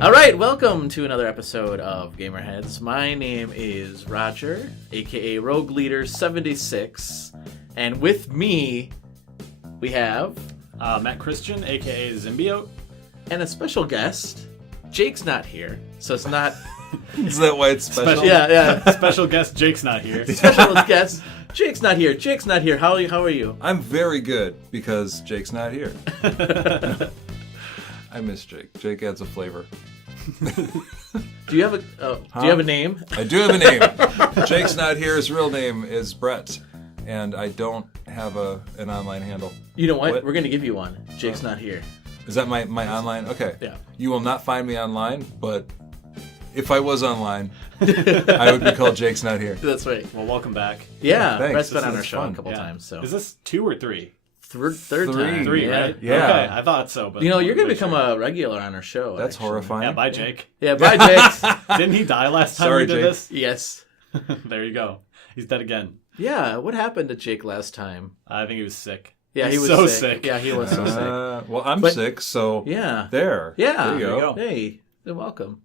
All right, welcome to another episode of Gamerheads. My name is Roger, aka Rogue Leader 76, and with me we have Matt Christian, aka Symbiote, and a special guest. Jake's not here, so it's not. Is that why it's special? Yeah. Special guest Jake's not here. Special guest Jake's not here. Jake's not here. How are you? I'm very good because Jake's not here. I miss Jake. Jake adds a flavor. Do you have a name? I do have a name. Jake's not here. His real name is Brett, and I don't have an online handle. You know what? We're gonna give you one. Jake's not here. Is that my online? Okay. Yeah. You will not find me online, but if I was online, I would be called Jake's not here. That's right. Well, welcome back. Yeah, thanks. Brett's been on our This is show fun. a couple times. So Is this 2 or 3? third time. 3, yeah. right? Yeah. Okay, I thought so, but You're gonna make become sure. a regular on our show. That's actually. horrifying. Yeah, bye, Jake. Yeah, bye, Jake. Didn't he die last time Sorry, we did Jake. this? Yes. There you go. He's dead again. Yeah, what happened to Jake last time? I think he was sick. Yeah, he He's was so sick. sick. Yeah, he was so sick. Well, I'm But- sick, so Yeah. there. Yeah. There you go. Hey, you're welcome.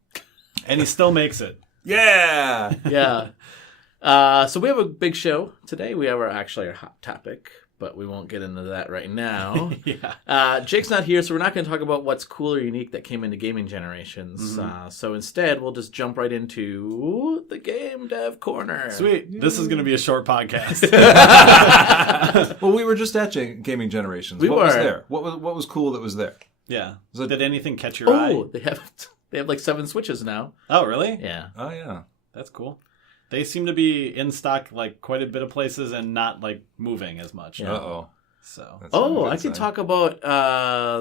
And he still makes it. Yeah. Yeah. So we have a big show today. We have our hot topic, but we won't get into that right now. Yeah. Jake's not here, so we're not going to talk about what's cool or unique that came into gaming generations. So instead, we'll just jump right into the game dev corner. Sweet. This is going to be a short podcast. Well, we were just at Gaming Generations. We what was were. there? What was cool that was there? Yeah. Was it- Did anything catch your eye? Oh, they have like 7 Switches now. Oh, really? Yeah. Oh yeah. That's cool. They seem to be in stock like quite a bit of places and not like moving as much. Yeah. Uh-oh. So That's not a Oh, good I can sign. talk about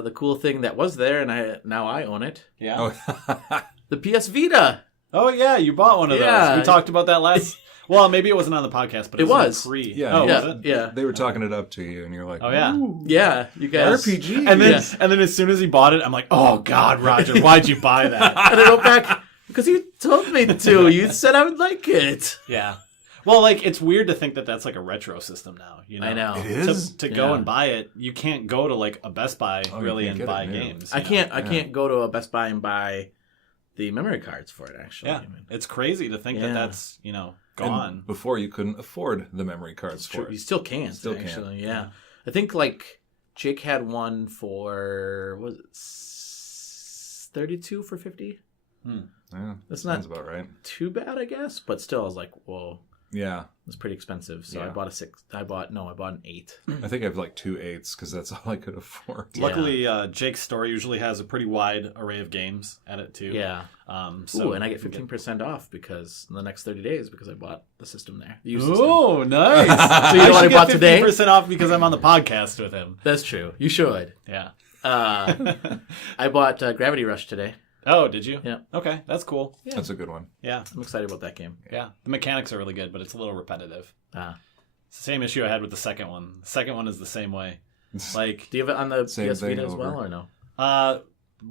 the cool thing that was there, and now I own it. yeah. Oh. The PS Vita. Oh yeah, you bought one of Yeah. those. We talked about that last. Well, maybe it wasn't on the podcast, but It it was. pre. Yeah. Oh, yeah, was it? yeah, They were talking it up to you, and you're like, Oh yeah. "Ooh, yeah. You guys. RPG." And then Yeah. and then as soon as he bought it, I'm like, oh God, Roger, why'd you buy that? And I wrote back because you told me to. You said I would like it. Yeah. Well, like it's weird to think that that's like a retro system now. You know, I know. It is? To go Yeah. and buy it. You can't go to like a Best Buy Oh, you really can't and get it, buy yeah. games. I you know? can't. I can't go to a Best Buy and buy the memory cards for it. Actually, Yeah, it's crazy to think Yeah. that that's And gone. before you couldn't afford the memory cards True. for You it. still can't. Still can't. actually. Yeah. I think like Jake had one for was it 32 for 50. Yeah, That's sounds not about right. too bad, I guess. But still, I was like, whoa, Yeah, it's pretty expensive. So I Yeah. bought a 6. I bought an 8. I think I have like 2 8s because that's all I could afford. Yeah. Luckily, Jake's store usually has a pretty wide array of games at it too. Yeah. So Ooh, and I get you can 15% off because in the next 30 days because I bought the system there. The used system. Oh, nice! So you know what I bought today? 15% off because I'm on the podcast with him. That's true. You should. Yeah. I bought Gravity Rush today. Oh, did you? Yeah. Okay, that's cool. Yeah. That's a good one. Yeah, I'm excited about that game. yeah. The mechanics are really good, but it's a little repetitive. Ah. It's the same issue I had with the second one. The second one is the same way. Like, Do you have it on the Same PS thing Vita as well over. or no?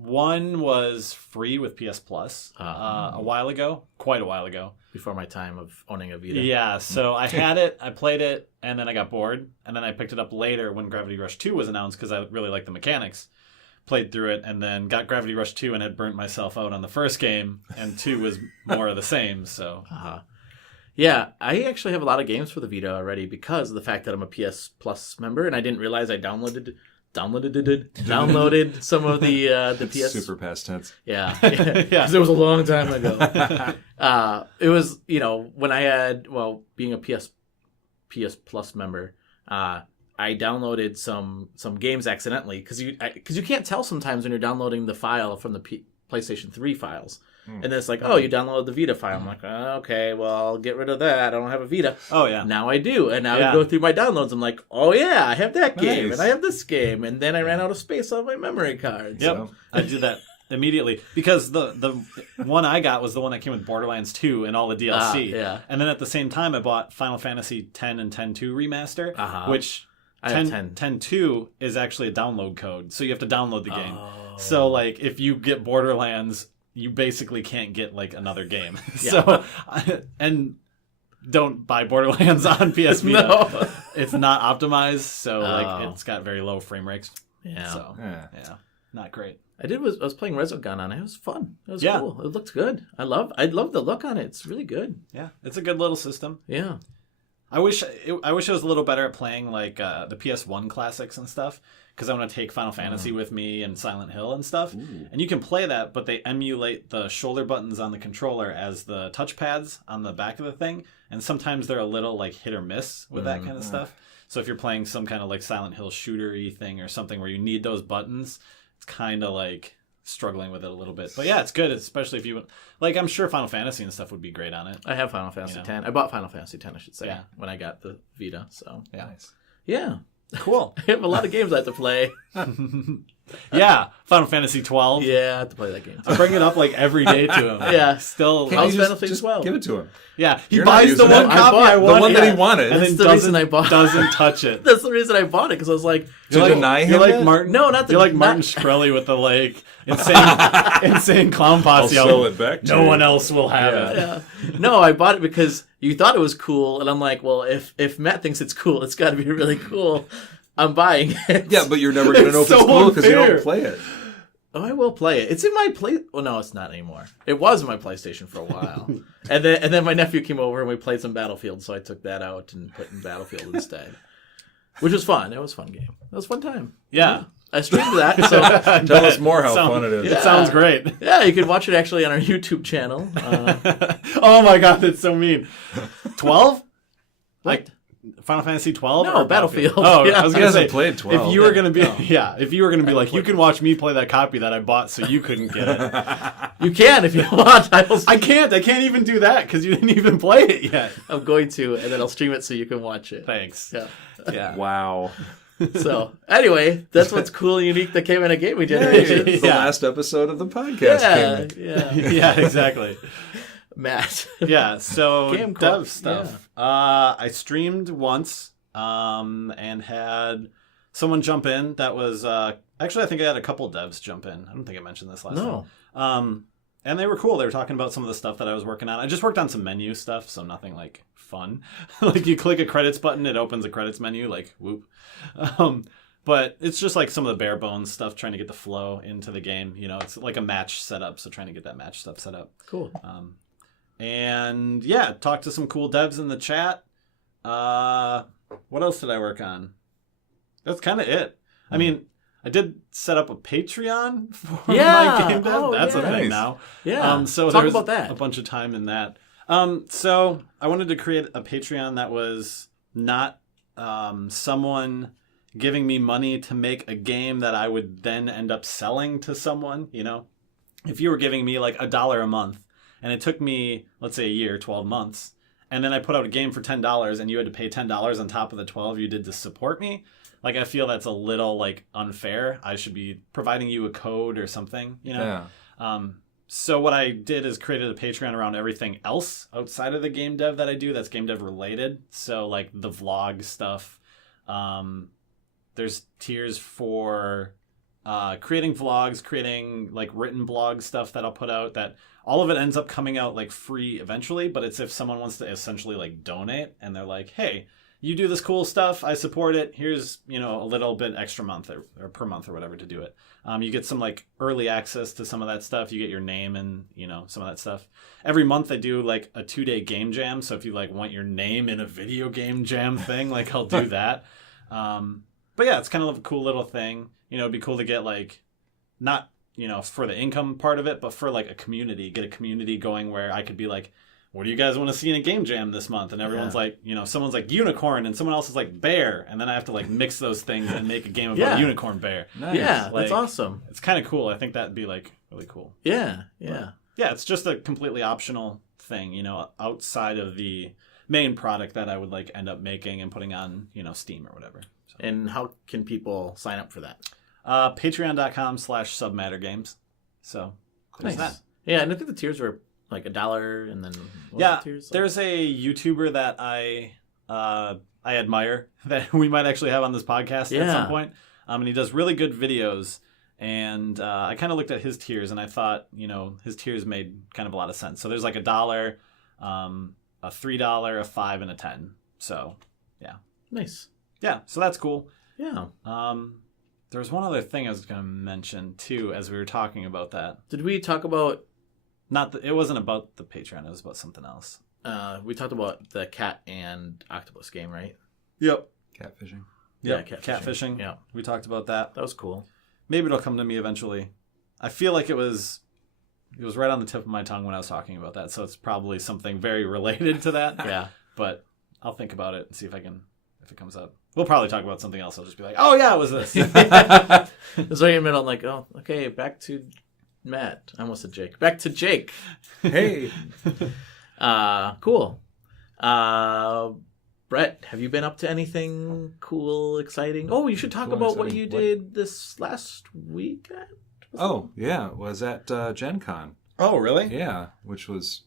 one was free with PS Plus a while ago, quite a while ago. Before my time of owning a Vita. Yeah, so I had it, I played it, and then I got bored, and then I picked it up later when Gravity Rush 2 was announced because I really liked the mechanics. Played through it, and then got Gravity Rush 2 and had burnt myself out on the first game, and 2 was more of the same, so... Uh-huh. Yeah, I actually have a lot of games for the Vita already because of the fact that I'm a PS Plus member, and I didn't realize I downloaded some of the PS. Super past tense. Yeah, Yeah. because it was a long time ago. It was when I had being a PS Plus member, I downloaded some games accidentally because you can't tell sometimes when you're downloading the file from the PlayStation 3 files. And then it's like, oh, you downloaded the Vita file. I'm like, okay, well, I'll get rid of that. I don't have a Vita. Oh, yeah. Now I do. And now Yeah. I go through my downloads. I'm like, oh, yeah, I have that game. Nice. And I have this game. And then I ran out of space on my memory cards. Yep, So- I did that immediately because the one I got was the one that came with Borderlands 2 and all the DLC. Yeah. And then at the same time, I bought Final Fantasy 10 and 10-2 remaster, Uh-huh. which I have 10. 10-2 is actually a download code, so you have to download the game. Oh. So like if you get Borderlands, you basically can't get like another game. Yeah. So and don't buy Borderlands on PS Vita. No. It's not optimized, so Oh. like it's got very low frame rates. Yeah. So Yeah. yeah, not great. I was playing Resogun on it. It was fun. It was Yeah. cool. It looked good. I love the look on it. It's really good. Yeah, it's a good little system. Yeah. I wish it was a little better at playing like the PS1 classics and stuff, because I want to take Final Fantasy with me and Silent Hill and stuff. Ooh. And you can play that, but they emulate the shoulder buttons on the controller as the touchpads on the back of the thing, and sometimes they're a little like hit or miss with that kind of stuff. So if you're playing some kind of like Silent Hill shooter-y thing or something where you need those buttons, it's kind of like struggling with it a little bit. But yeah, it's good, especially if you like. I'm sure Final Fantasy and stuff would be great on it. I have Final Fantasy You know. 10. I bought Final Fantasy 10, I should say, Yeah. when I got the Vita. So Yeah, Nice. yeah, cool. I have a lot of games I have to play. Yeah, Final Fantasy 12. Yeah, I have to play that game. I bring it up like every day to him. Yeah. Still. Can't How's you just, Battlefield just 12? give it to him? Yeah, he You're not buys the using one it. copy I I bought want. The one that yeah. he wanted. And That's then the reason I bought. doesn't touch it. That's the reason I bought it, because I was like, To deny him You're like it? Martin. No, not the- You're like not- Martin Shkreli with the like insane clown I'll posse. sell it back to No you. one else will have Yeah. it. yeah. No, I bought it because you thought it was cool, and I'm like, well, if Matt thinks it's cool, it's got to be really cool. I'm buying it. Yeah, but you're never going to know if It's it's so cool because you unfair. don't play it. Oh, I will play it. It's in my play. Well, no, it's not anymore. It was in my PlayStation for a while, and then my nephew came over and we played some Battlefield, so I took that out and put in Battlefield instead, which was fun. It was a fun game. It was a fun time. Yeah. I streamed that, so Tell us more how Sound- fun it is. It sounds great. yeah, you can watch it actually on our YouTube channel. Oh my god, that's so mean. 12? What? Final Fantasy 12? No, or Battlefield. Oh, Yeah. I was He gonna say hasn't played 12. If you were gonna be, No. if you were gonna be like, you can watch me play that copy that I bought, so you couldn't get it. You can if you want. I can't even do that because you didn't even play it yet. I'm going to, and then I'll stream it so you can watch it. Thanks. Yeah. Yeah. Wow. So anyway, that's what's cool and unique that came in a gaming Hey, generation. the Yeah. last episode of the podcast Yeah, came in. yeah. Yeah, exactly. Matt. Yeah, so Game Corp, dev stuff. I streamed once and had someone jump in that was actually I think I had a couple devs jump in. I don't think I mentioned this last No. time. And they were cool. They were talking about some of the stuff that I was working on. I just worked on some menu stuff, so nothing like fun. Like you click a credits button, it opens a credits menu, like whoop. But it's just like some of the bare bones stuff, trying to get the flow into the game. You know, it's like a match setup, so trying to get that match stuff set up. Cool. And yeah, talked to some cool devs in the chat. What else did I work on? That's kind of it. I mean, I did set up a Patreon for my game dev. Oh, That's yeah. a thing Nice. now. Yeah. So talk there's about that. a bunch of time in that. So I wanted to create a Patreon that was not someone giving me money to make a game that I would then end up selling to someone. You know, if you were giving me like $1 a month and it took me, let's say, a year, 12 months, and then I put out a game for $10 and you had to pay $10 on top of the 12 you did to support me, like I feel that's a little like unfair. I should be providing you a code or something, you know? Yeah. So what I did is created a Patreon around everything else outside of the game dev that I do that's game dev related. So like the vlog stuff. There's tiers for creating vlogs, creating like written blog stuff that I'll put out, that all of it ends up coming out like free eventually, but it's if someone wants to essentially like donate and they're like, hey, you do this cool stuff, I support it, here's, you know, a little bit extra month or per month or whatever to do it. You get some like early access to some of that stuff. You get your name and, you know, some of that stuff. Every month I do like a 2-day game jam. So if you like want your name in a video game jam thing, like I'll do that. But yeah, it's kind of a cool little thing. You know, it'd be cool to get like, not, you know, for the income part of it, but for like a community, get a community going where I could be like, what do you guys want to see in a game jam this month? And everyone's like, you know, someone's like unicorn and someone else is like bear. And then I have to like mix those things and make a game about Yeah. unicorn bear. Nice. Yeah, Like- that's awesome. It's kind of cool. I think that'd be like really cool. Yeah, yeah. Yeah, it's just a completely optional thing, you know, outside of the main product that I would like end up making and putting on, you know, Steam or whatever. So, And how can people sign up for that? Patreon.com/submattergames. So there's that. Yeah, and I think the tiers were like $1, and then what was Yeah, the tiers? there's a YouTuber that I admire that we might actually have on this podcast at some point. And he does really good videos. And I kind of looked at his tiers and I thought, you know, his tiers made kind of a lot of sense. So there's like $1, a $3, a $5, and a $10. So yeah, Nice. yeah. So that's cool. Yeah. There was one other thing I was going to mention too as we were talking about that. Did we talk about? It wasn't about the Patreon. It was about something else. We talked about the cat and octopus game, right? Yep. Catfishing. Yeah, Yep. Catfishing. Yeah, We talked about that. that was cool. Maybe it'll come to me eventually. I feel like it was right on the tip of my tongue when I was talking about that, so it's probably something very related to that. Yeah. But I'll think about it and see if it comes up. We'll probably talk about something else. I'll just be like, oh yeah, it was this. It's right in the middle. I'm like, oh, okay, back to Matt. I almost said Jake. Back to Jake. Hey. Cool. Brett, have you been up to anything cool, exciting? Oh, you should talk Cool, about what exciting. you What? did this last weekend. Oh, yeah. Was at Gen Con. Oh, really? Yeah, which was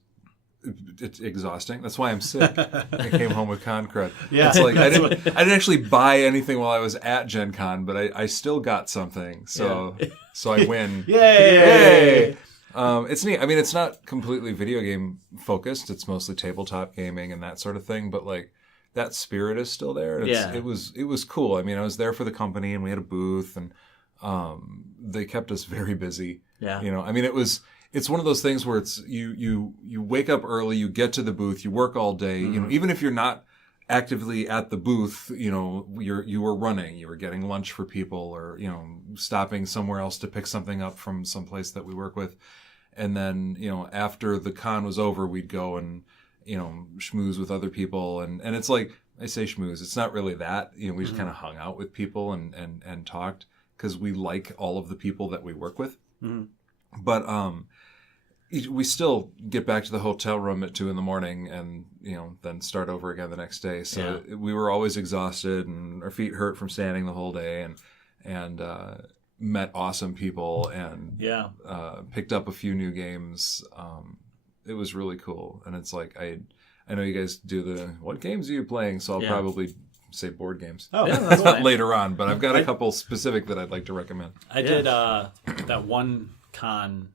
it's exhausting. That's why I'm sick. I came home with con crud. Yeah, It's like I that's didn't actually buy anything while I was at Gen Con, but I still got something. So I win. Yay! It's neat. I mean, it's not completely video game focused. It's mostly tabletop gaming and that sort of thing. But like that spirit is still there. It was cool. I mean, I was there for the company and we had a booth and they kept us very busy. Yeah. You know, I mean, it's one of those things where it's you wake up early, you get to the booth, you work all day. You know, even if you're not actively at the booth, you know, you were running, you were getting lunch for people, or you know, stopping somewhere else to pick something up from some place that we work with, and then you know, after the con was over, we'd go and you know, schmooze with other people, and it's like I say schmooze, it's not really that. You know, we just kind of hung out with people and talked because we like all of the people that we work with. But we still get back to the hotel room at 2 a.m. and you know then start over again the next day. So we were always exhausted and our feet hurt from standing the whole day, and met awesome people and picked up a few new games. It was really cool, and it's like I know you guys do the what games are you playing? So I'll probably say board games. Oh, Yeah, that's fine. later on, but I've got a couple specific that I'd like to recommend. I did that one con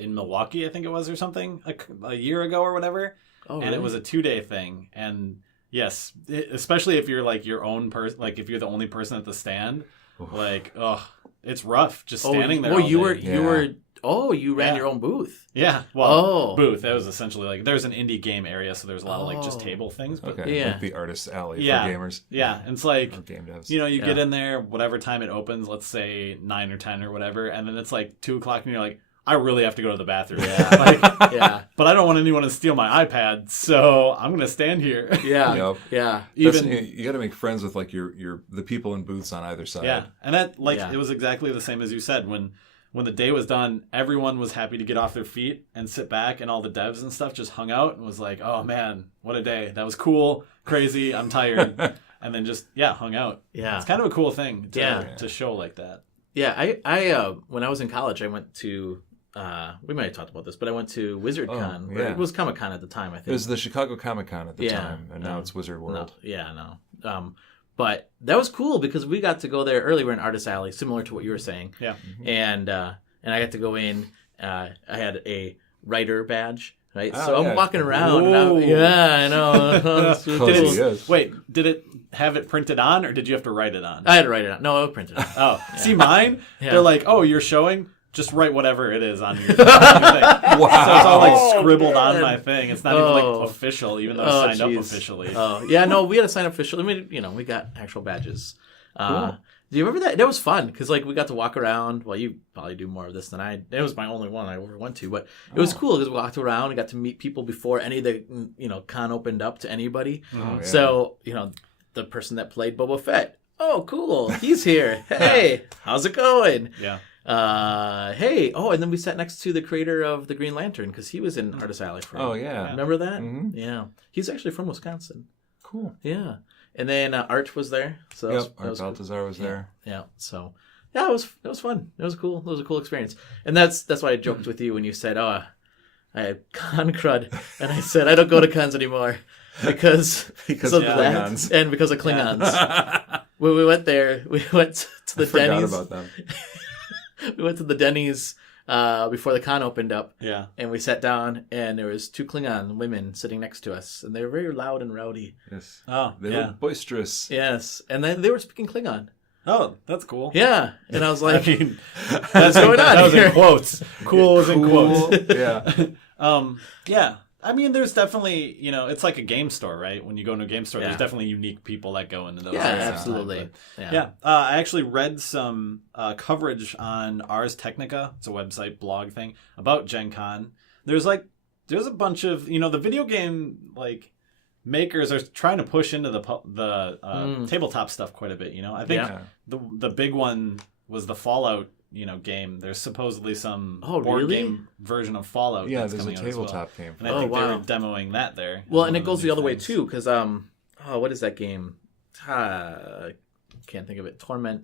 in Milwaukee, I think it was, or something, a year ago or whatever. Oh, and really? it was a 2-day thing. And yes, especially if you're like your own person, like if you're the only person at the stand, like, it's rough just standing there. Well, all you day. were. Oh, you ran Yeah. your own booth. Yeah. Well, Oh. booth. That was essentially like there's an indie game area, so there's a lot of like just Oh. table things. But Okay, Yeah. like the artist's alley Yeah. for gamers yeah, and it's like or game devs. you know, you get Yeah. in there, whatever time it opens, let's say 9 or 10 or whatever, and then it's like 2:00 and you're like, I really have to go to the bathroom. Like, Yeah. but I don't want anyone to steal my iPad, so I'm gonna stand here. Yeah. Yep. Yeah. Even you got to make friends with like your the people in booths on either side. yeah, and that like Yeah. it was exactly the same as you said when the day was done, everyone was happy to get off their feet and sit back, and all the devs and stuff just hung out and was like, oh man, what a day. That was cool, crazy, I'm tired. And then just, hung out. Yeah. It's kind of a cool thing Yeah. to show like that. Yeah. I when I was in college, I went to. We might have talked about this, but I went to WizardCon. Oh, yeah. It was Comic-Con at the time, I think. It was the Chicago Comic Con at the Yeah. time, and now it's Wizard World. No. But that was cool because we got to go there early. We're in Artist Alley, similar to what you were saying. Yeah. And I got to go in. I had a writer badge, right? Oh, so I'm yeah. walking around. Whoa. I know. That's really Cozy, cool. yes. Wait, did it have it printed on, or did you have to write it on? I had to write it out. No, I printed it. Oh, see mine? Yeah. They're like, oh, you're showing? Just write whatever it is on your thing. So it's all like scribbled on my thing. It's not even like official, even though I signed up officially. Oh, yeah, no, we had to sign up officially. I mean, we got actual badges. Cool. Do you remember that? That was fun because like we got to walk around. Well, you probably do more of this than I. It was my only one I ever went to, but it was cool because we walked around and got to meet people before any of the con opened up to anybody. Oh, yeah. So the person that played Boba Fett. Oh, cool! He's here. Hey, how's it going? Yeah. Hey. Oh, and then we sat next to the creator of the Green Lantern because he was in Artist Alley for. Oh yeah. Remember that? Mhm. Yeah. He's actually from Wisconsin. Cool. Yeah. And then Art was there. So that Yep. Art was Baltazar was there. yeah. So yeah, it was fun. It was cool. It was a cool experience. And that's why I joked with you when you said, "Oh, I had con crud," and I said I don't go to cons anymore because of that Klingons. and because of Klingons. When we went there, we went to the Forgot Denny's. about them. We went to the Denny's before the con opened up. Yeah. And we sat down, and there was 2 Klingon women sitting next to us, and they were very loud and rowdy. Yes. Oh, They yeah. were boisterous. Yes, and then they were speaking Klingon. Oh, that's cool. Yeah, and I was like, I mean, what's going on that was here? in quotes. Cool was in quotes. Yeah. Yeah. I mean, there's definitely, it's like a game store, right? When you go into a game store, there's Yeah. definitely unique people that go into those. Yeah, areas. absolutely. But, Yeah. I actually read some coverage on Ars Technica. It's a website blog thing about Gen Con. There's a bunch of, the video game, makers are trying to push into the tabletop stuff quite a bit, I think the big one was the Fallout game. There's supposedly some board game version of Fallout. Yeah, that's there's a coming out as well. tabletop game. And I think they were demoing that there. Well, and it goes the other way too, because what is that game? Can't think of it. Torment.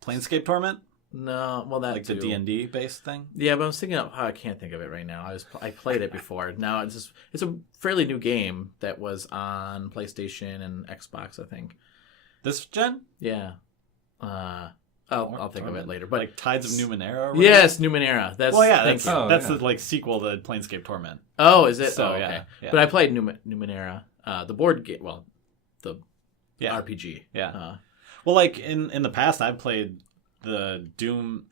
Planescape Torment, No, well that like the too. D&D based thing. Yeah, but I was thinking of I can't think of it right now. I played it before. Now it's a fairly new game that was on PlayStation and Xbox, I think. This gen, Yeah. I'll think of it later. But like Tides of Numenera. Or whatever? yes, Numenera. That's that's you. the sequel to Planescape Torment. Oh, is it? So, oh, okay. yeah. But I played Numenera, the board game. Well, the RPG. Yeah. Well, like in the past, I've played the Doom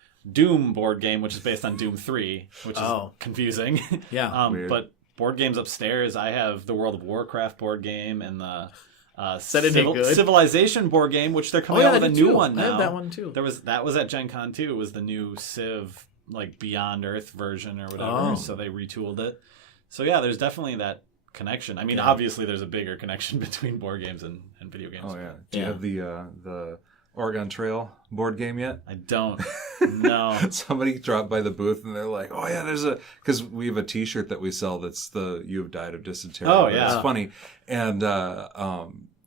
board game, which is based on Doom 3, which is confusing. Yeah. Weird. But board games upstairs, I have the World of Warcraft board game and the Civilization board game, which they're coming out with a new one now. I have that one too. That was at Gen Con too. It was the new Civ Beyond Earth version or whatever. Oh. So they retooled it. So yeah, there's definitely that connection. I mean, obviously there's a bigger connection between board games and video games. Oh yeah. Do you have the Oregon Trail board game yet? I don't. No. Somebody dropped by the booth and they're like, "Oh yeah, because we have a T-shirt that we sell that's the "You Have Died of Dysentery." Oh, but yeah. it's funny. And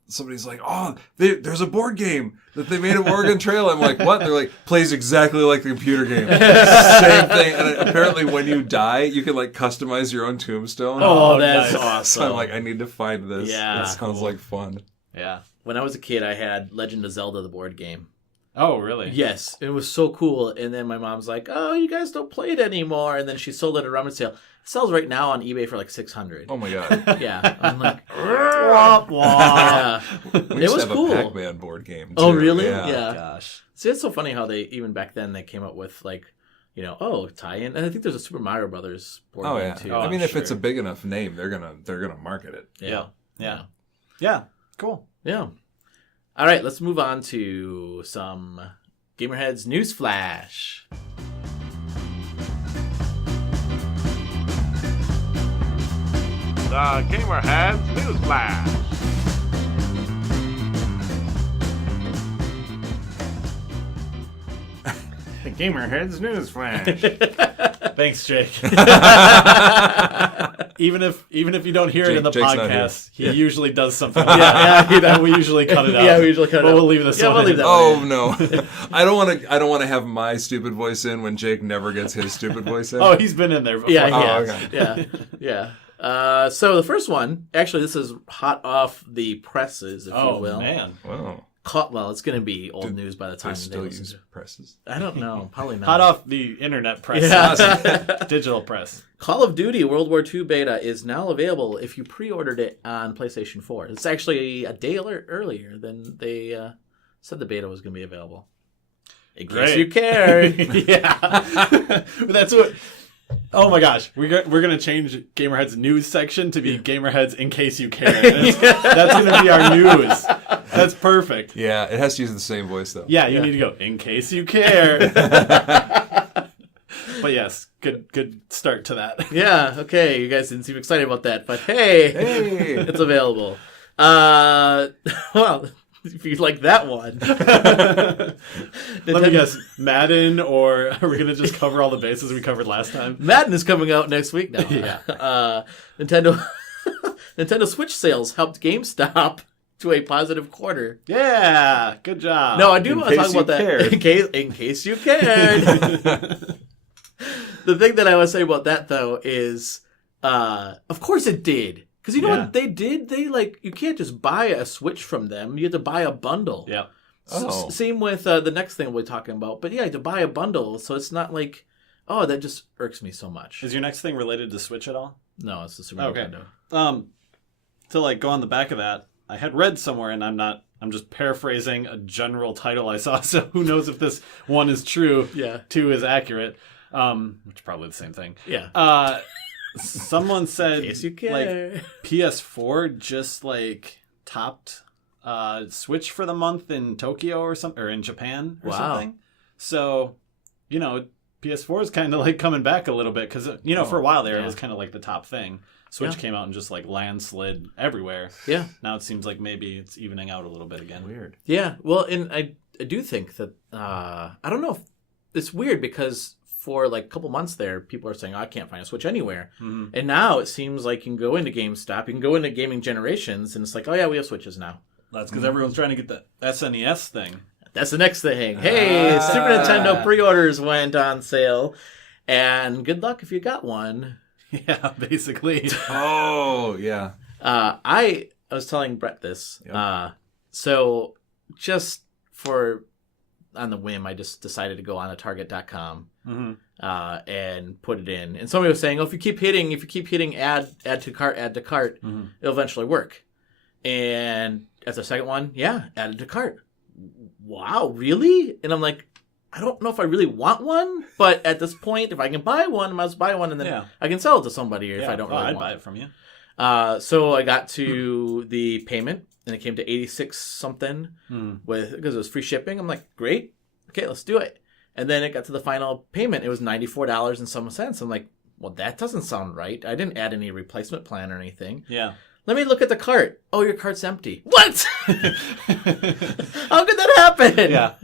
somebody's like, "Oh, there's a board game that they made at Oregon Trail." I'm like, "What?" They're like, "Plays exactly like the computer game." Same thing. And apparently, when you die, you can customize your own tombstone. Oh, that's nice. awesome. So I'm like, I need to find this. Yeah. It sounds like fun. Yeah. When I was a kid, I had Legend of Zelda, the board game. Oh, really? Yes, it was so cool. And then my mom's like, "Oh, you guys don't play it anymore." And then she sold it at a rummage sale. It sells right now on eBay for $600. Oh my god. Yeah, I'm like, Wah, wah. yeah. We It used was to have cool. a Pac-Man board game. Too. Oh, really? Yeah. Yeah. Gosh. See, it's so funny how they even back then they came up with tie-in. And I think there's a Super Mario Brothers board Oh game yeah. too. I mean, if it's a sure. big enough name, they're gonna market it. Yeah. Yeah. Cool. Yeah. All right, let's move on to some Gamerheads news flash. The Gamerheads News Flash. The Gamerheads News Flash. Thanks, Jake. even if you don't hear it in the Jake's not podcast, he usually does something. Yeah, we usually cut it out. Yeah, we usually cut it But out. we'll leave this Yeah, one we'll leave in. that Oh no, I don't want to have my stupid voice in when Jake never gets his stupid voice in. Oh, he's been in there before. Yeah, Oh, yeah, okay. yeah. So the first one, actually, this is hot off the presses, if you will. Man. Wow. Well, it's going to be old news by the time They they still listen use to it. presses. I don't know, probably not. Hot off the internet press. Yeah. Digital press. Call of Duty World War II beta is now available if you pre-ordered it on PlayStation 4. It's actually a day earlier than they said the beta was going to be available. In case Great. you care. Yeah. That's what... Oh my gosh, we're gonna change Gamerheads news section to be Gamerheads in case you care. That's gonna be our news. That's perfect. Yeah, it has to use the same voice though. Yeah, you need to go in case you care. But yes, good start to that. Yeah, okay. You guys didn't seem excited about that, but hey, it's available. Well, if you like that one. Let me guess, Madden, or are we going to just cover all the bases we covered last time? Madden is coming out next week now. Yeah. Nintendo Switch sales helped GameStop to a positive quarter. Yeah, good job. No, I do In want to talk case you about that. cared. In case you cared. The thing that I want to say about that, though, is of course it did. Because you know what they did? You can't just buy a Switch from them. You have to buy a bundle. Yeah. Oh. Same with the next thing we're talking about. But yeah, you have to buy a bundle. So it's not like, oh, that just irks me so much. Is your next thing related to Switch at all? No, it's the Super Okay. Nintendo. To go on the back of that, I had read somewhere, and I'm just paraphrasing a general title I saw, so who knows if this 1 is true, Yeah. 2 is accurate, which is probably the same thing. Yeah. Someone said In case you like care. PS4 just like topped Switch for the month in Tokyo or something, or in Japan or Wow. something. So, PS4 is kind of like coming back a little bit because for a while there it was kind of like the top thing. Switch came out and just like landslid everywhere. Yeah. Now it seems like maybe it's evening out a little bit again. Weird. Yeah. Well, and I do think that I don't know if it's weird because for like a couple months there, people are saying, I can't find a Switch anywhere. Mm-hmm. And now it seems like you can go into GameStop, you can go into Gaming Generations, and it's like, oh yeah, we have Switches now. That's because everyone's trying to get the SNES thing. That's the next thing. Hey, Super Nintendo pre-orders went on sale, and good luck if you got one. Yeah, basically. Oh, yeah. I was telling Brett this. Yep. So just on the whim, I just decided to go on to Target.com Mm-hmm. and put it in. And somebody was saying, "Oh, if you keep hitting add to cart, Mm-hmm. it'll eventually work." And as a second one, added to cart. Wow, really? And I'm like, I don't know if I really want one, but at this point, if I can buy one, I might as well buy one, and then I can sell it to somebody if I don't really I'd want buy it. it from you. So I got to the payment, and it came to 86 something because it was free shipping. I'm like, great, okay, let's do it. And then it got to the final payment. It was $94 and some cents. I'm like, well, that doesn't sound right. I didn't add any replacement plan or anything. Yeah. Let me look at the cart. Oh, your cart's empty. What? How could that happen? Yeah.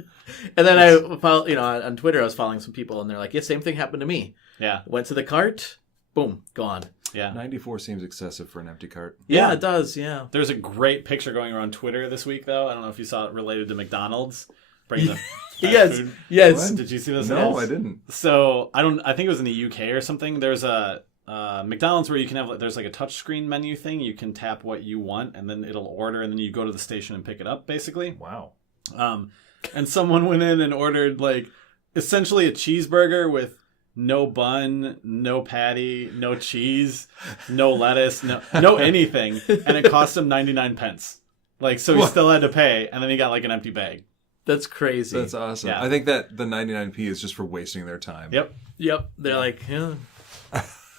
And then I followed, on Twitter, I was following some people, and they're like, yeah, same thing happened to me. Yeah. Went to the cart, boom, gone. Yeah. 94 seems excessive for an empty cart. Yeah, it does, yeah. There's a great picture going around Twitter this week, though. I don't know if you saw it related to McDonald's. Bringing the fast food. Yes. Did you see this? No, I didn't. So I think it was in the UK or something. There's a McDonald's where you can have there's like a touchscreen menu thing. You can tap what you want, and then it'll order, and then you go to the station and pick it up, basically. Wow. And someone went in and ordered like essentially a cheeseburger with no bun, no patty, no cheese, no lettuce, no anything, and it cost him 99 pence. Like, so he still had to pay, and then he got like an empty bag. That's crazy. That's awesome. Yeah. I think that the 99p is just for wasting their time. Yep. They're like, gonna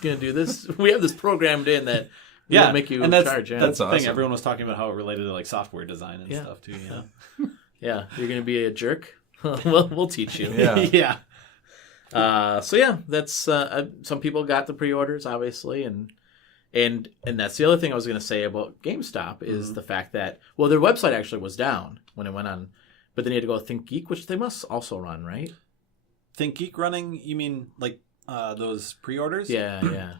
do this. We have this programmed in that make you and that's, charge. Yeah. That's the awesome. thing. Everyone was talking about how it related to like software design and stuff too. You know? Yeah, you're gonna be a jerk. we'll teach you. Yeah. Yeah. So yeah, that's some people got the pre-orders, obviously, and that's the other thing I was gonna say about GameStop is the fact that their website actually was down when it went on, but then you had to go to ThinkGeek, which they must also run, right? ThinkGeek running? You mean like those pre-orders? Yeah.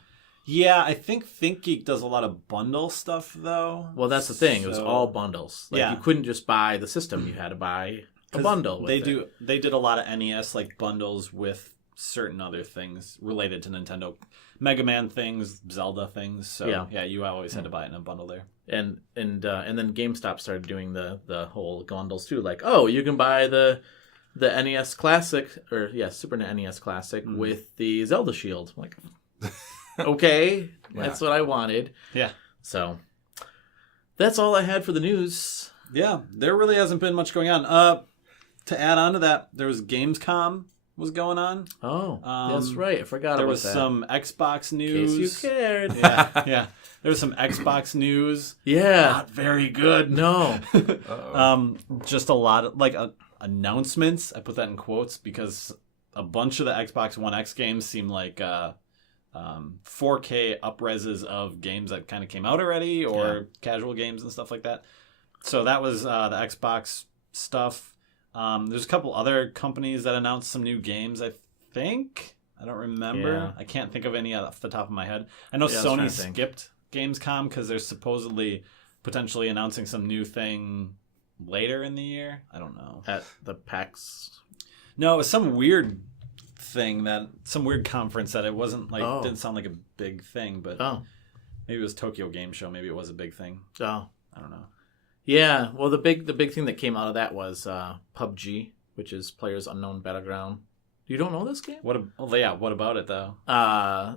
Yeah, I think ThinkGeek does a lot of bundle stuff though. Well, that's the thing. It was all bundles. Like, you couldn't just buy the system. You had to buy a bundle. With They did a lot of NES like bundles with certain other things related to Nintendo, Mega Man things, Zelda things. So you always had to buy it in a bundle there. And then GameStop started doing the whole bundles too. Like, oh, you can buy the NES Classic Super NES Classic with the Zelda Shield. I'm like, okay, that's what I wanted. Yeah. So that's all I had for the news. Yeah, there really hasn't been much going on. To add on to that, there was Gamescom was going on. Oh, that's right. I forgot there about was that. some Xbox news. In case you cared. Yeah. There was some Xbox news. Yeah. Not very good. No. Just a lot of like announcements. I put that in quotes because a bunch of the Xbox One X games seem like 4K upreses of games that kind of came out already or casual games and stuff like that. So that was the Xbox stuff. There's a couple other companies that announced some new games, I think. I don't remember. Yeah. I can't think of any off the top of my head. I know Sony skipped Gamescom because they're supposedly potentially announcing some new thing later in the year. I don't know. At the PAX. No, it was some weird thing some weird conference that it wasn't like didn't sound like a big thing, but maybe it was Tokyo Game Show. Maybe it was a big thing. Oh, I don't know. Yeah, well, the big thing that came out of that was PUBG, which is Players Unknown Battleground. You don't know this game? What about it though?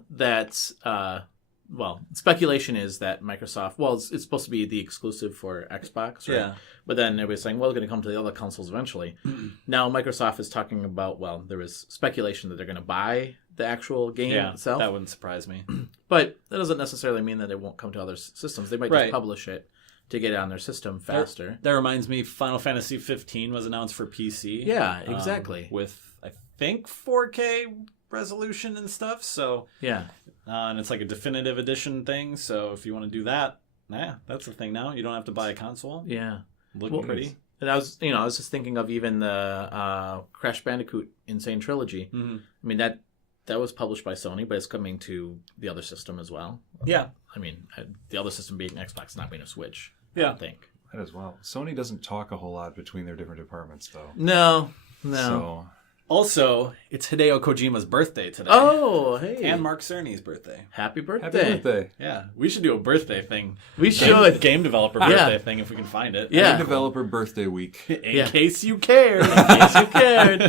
That's well, speculation is that Microsoft, well, it's supposed to be the exclusive for Xbox, right? Yeah. But then everybody's saying, well, it's going to come to the other consoles eventually. Now Microsoft is talking about, well, there was speculation that they're going to buy the actual game itself. That wouldn't surprise me. But that doesn't necessarily mean that it won't come to other systems. They might just publish it to get it on their system faster. That reminds me, Final Fantasy 15 was announced for PC. Yeah, exactly. With, I think, 4K resolution and stuff. So yeah. And it's like a definitive edition thing. So if you want to do that, that's the thing now. You don't have to buy a console. Yeah. Looking pretty. And I was just thinking of even the Crash Bandicoot Insane Trilogy. Mm-hmm. I mean, that was published by Sony, but it's coming to the other system as well. Yeah. I mean, the other system being Xbox, not being a Switch. Yeah. I think. That as well. Sony doesn't talk a whole lot between their different departments, though. No. So, also, it's Hideo Kojima's birthday today. Oh, hey. And Mark Cerny's birthday. Happy birthday. happy birthday. Yeah. We should do a birthday thing. We should. Game developer birthday thing if we can find it. Yeah. Game developer birthday week. In case you cared. In case you cared.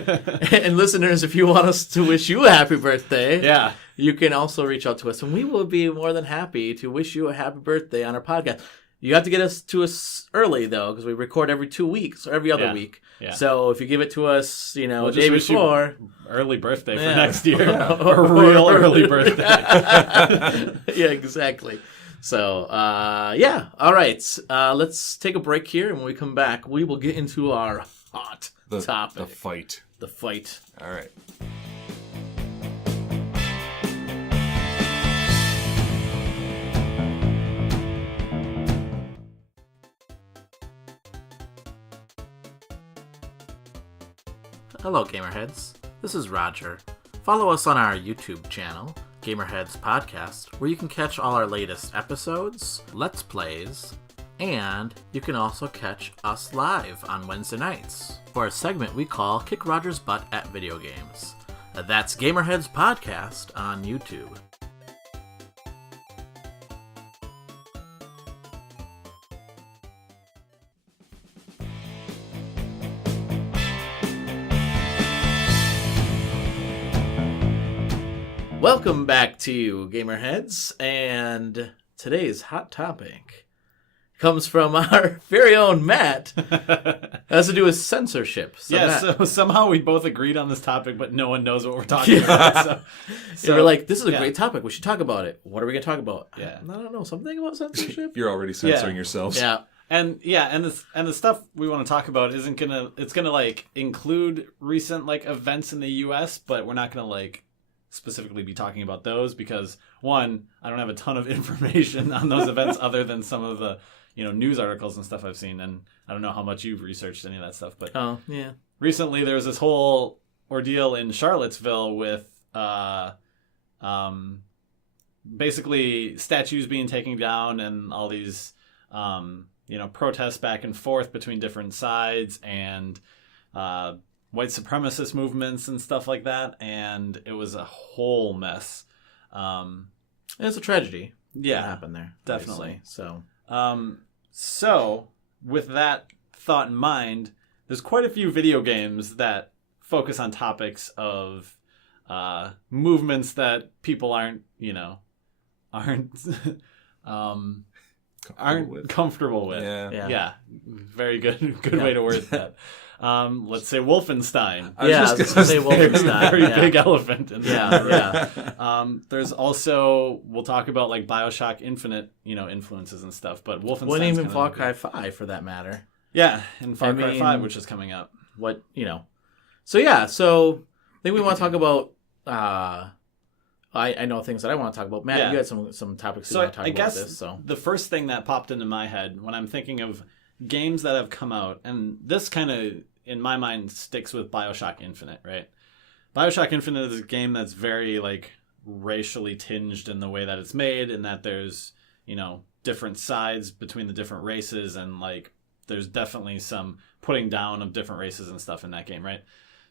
And listeners, if you want us to wish you a happy birthday, Yeah. you can also reach out to us, and we will be more than happy to wish you a happy birthday on our podcast. You have to get us to us early, though, because we record every 2 weeks or every other week. Yeah. So if you give it to us, a We'll day just wish you before. early birthday for next year. A A real early birthday. Yeah, exactly. So, all right. Let's take a break here, and when we come back, we will get into our hot topic. The fight. The fight. All right. Hello, Gamerheads. This is Roger. Follow us on our YouTube channel, Gamerheads Podcast, where you can catch all our latest episodes, Let's Plays, and you can also catch us live on Wednesday nights for a segment we call Kick Roger's Butt at Video Games. That's Gamerheads Podcast on YouTube. Welcome back to Gamerheads, and today's hot topic comes from our very own Matt. It has to do with censorship. So Matt, So somehow we both agreed on this topic, but no one knows what we're talking about. So we're like, this is a great topic. We should talk about it. What are we going to talk about? Yeah. I don't know. Something about censorship? You're already censoring yourselves. Yeah. And the stuff we want to talk about isn't gonna like include recent like events in the US, but we're not gonna like specifically be talking about those because one, I don't have a ton of information on those events other than some of the news articles and stuff I've seen, and I don't know how much you've researched any of that stuff, but recently there was this whole ordeal in Charlottesville with basically statues being taken down and all these protests back and forth between different sides and white supremacist movements and stuff like that, and it was a whole mess. It's a tragedy. Yeah, that happened there. Definitely. Obviously. So with that thought in mind, there's quite a few video games that focus on topics of movements that people aren't comfortable with. Yeah. Very good way to word that. Let's say Wolfenstein. I was just going to say Wolfenstein. Very big elephant in there. Yeah. There's also, we'll talk about like BioShock Infinite, influences and stuff, but Wolfenstein. Well, even Far Cry 5 for that matter. Yeah, and Far Cry 5, which is coming up. So I think we want to talk about, I know things that I want to talk about. Matt, you had some topics you want to talk about this. So the first thing that popped into my head when I'm thinking of games that have come out, and this kind of, in my mind, sticks with BioShock Infinite, right? BioShock Infinite is a game that's very, like, racially tinged in the way that it's made, and that there's, different sides between the different races, and, like, there's definitely some putting down of different races and stuff in that game, right?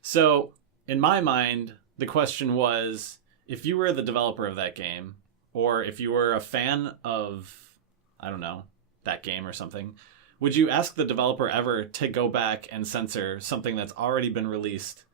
So, in my mind, the question was, if you were the developer of that game, or if you were a fan of, I don't know, that game or something, would you ask the developer ever to go back and censor something that's already been released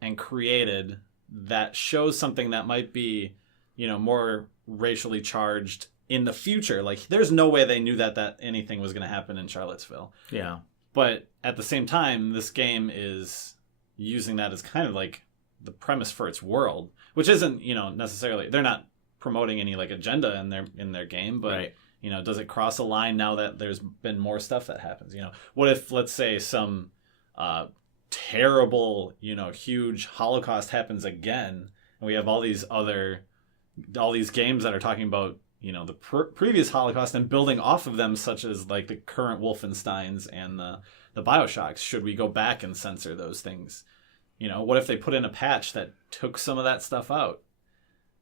and created that shows something that might be, more racially charged in the future. Like, there's no way they knew that anything was going to happen in Charlottesville. Yeah. But at the same time, this game is using that as kind of like the premise for its world, which isn't, necessarily, they're not promoting any like agenda in their game, but Right. Does it cross a line now that there's been more stuff that happens? What if, let's say, some terrible, huge Holocaust happens again, and we have all these games that are talking about, the previous Holocaust and building off of them, such as like the current Wolfensteins and the BioShocks. Should we go back and censor those things? What if they put in a patch that took some of that stuff out?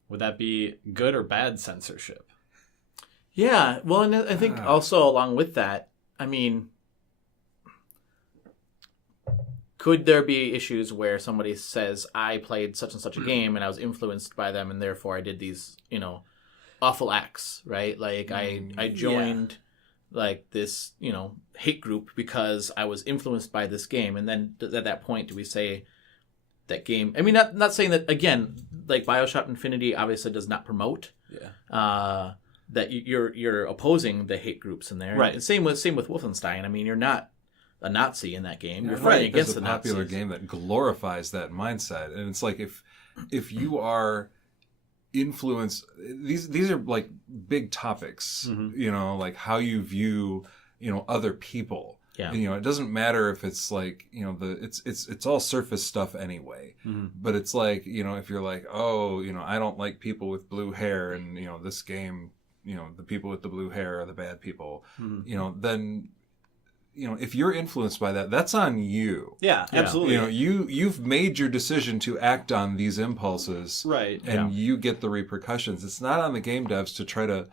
Would that be good or bad censorship? Yeah, well, and I think also along with that, I mean, could there be issues where somebody says, I played such and such a game and I was influenced by them and therefore I did these, awful acts, right? Like I joined like this, hate group because I was influenced by this game. And then at that point, do we say that game? I mean, not saying that, again, like BioShock Infinity obviously does not promote. Yeah. That you're opposing the hate groups in there, right? And same with Wolfenstein. I mean, you're not a Nazi in that game. You're fighting against the Nazis. It's a popular game that glorifies that mindset, and it's like if you are influenced, these are like big topics, like how you view other people. Yeah. And, it doesn't matter if it's like, it's all surface stuff anyway. Mm-hmm. But it's like, if you're like, oh, I don't like people with blue hair and, this game, the people with the blue hair are the bad people, then, if you're influenced by that, that's on you. Yeah, absolutely. You've made your decision to act on these impulses. Right. And you get the repercussions. It's not on the game devs to try to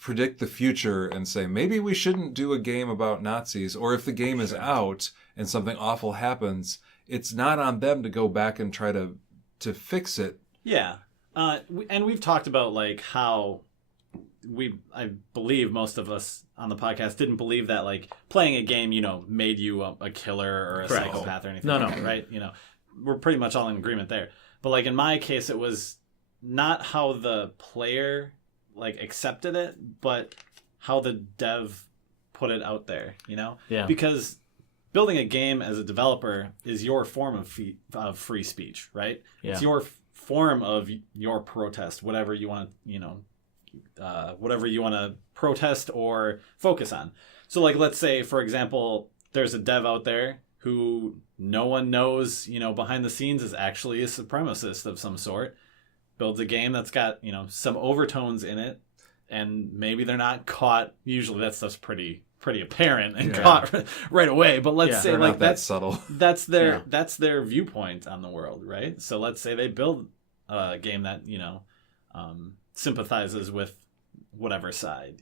predict the future and say, maybe we shouldn't do a game about Nazis, or if the game is out and something awful happens, it's not on them to go back and try to fix it. Yeah. And we've talked about like how I believe most of us on the podcast didn't believe that like playing a game, made you a killer or a psychopath or anything. No. Right? We're pretty much all in agreement there. But like in my case, it was not how the player like accepted it, but how the dev put it out there, Yeah. Because building a game as a developer is your form of free speech, right? Yeah. It's your form of your protest, whatever you want, whatever you want to protest or focus on. So like, let's say, for example, there's a dev out there who no one knows, behind the scenes is actually a supremacist of some sort. Builds a game that's got, some overtones in it, and maybe they're not caught. Usually that stuff's pretty apparent and caught right away. But let's say like that's subtle. That's their viewpoint on the world, right? So let's say they build a game that, sympathizes with whatever side,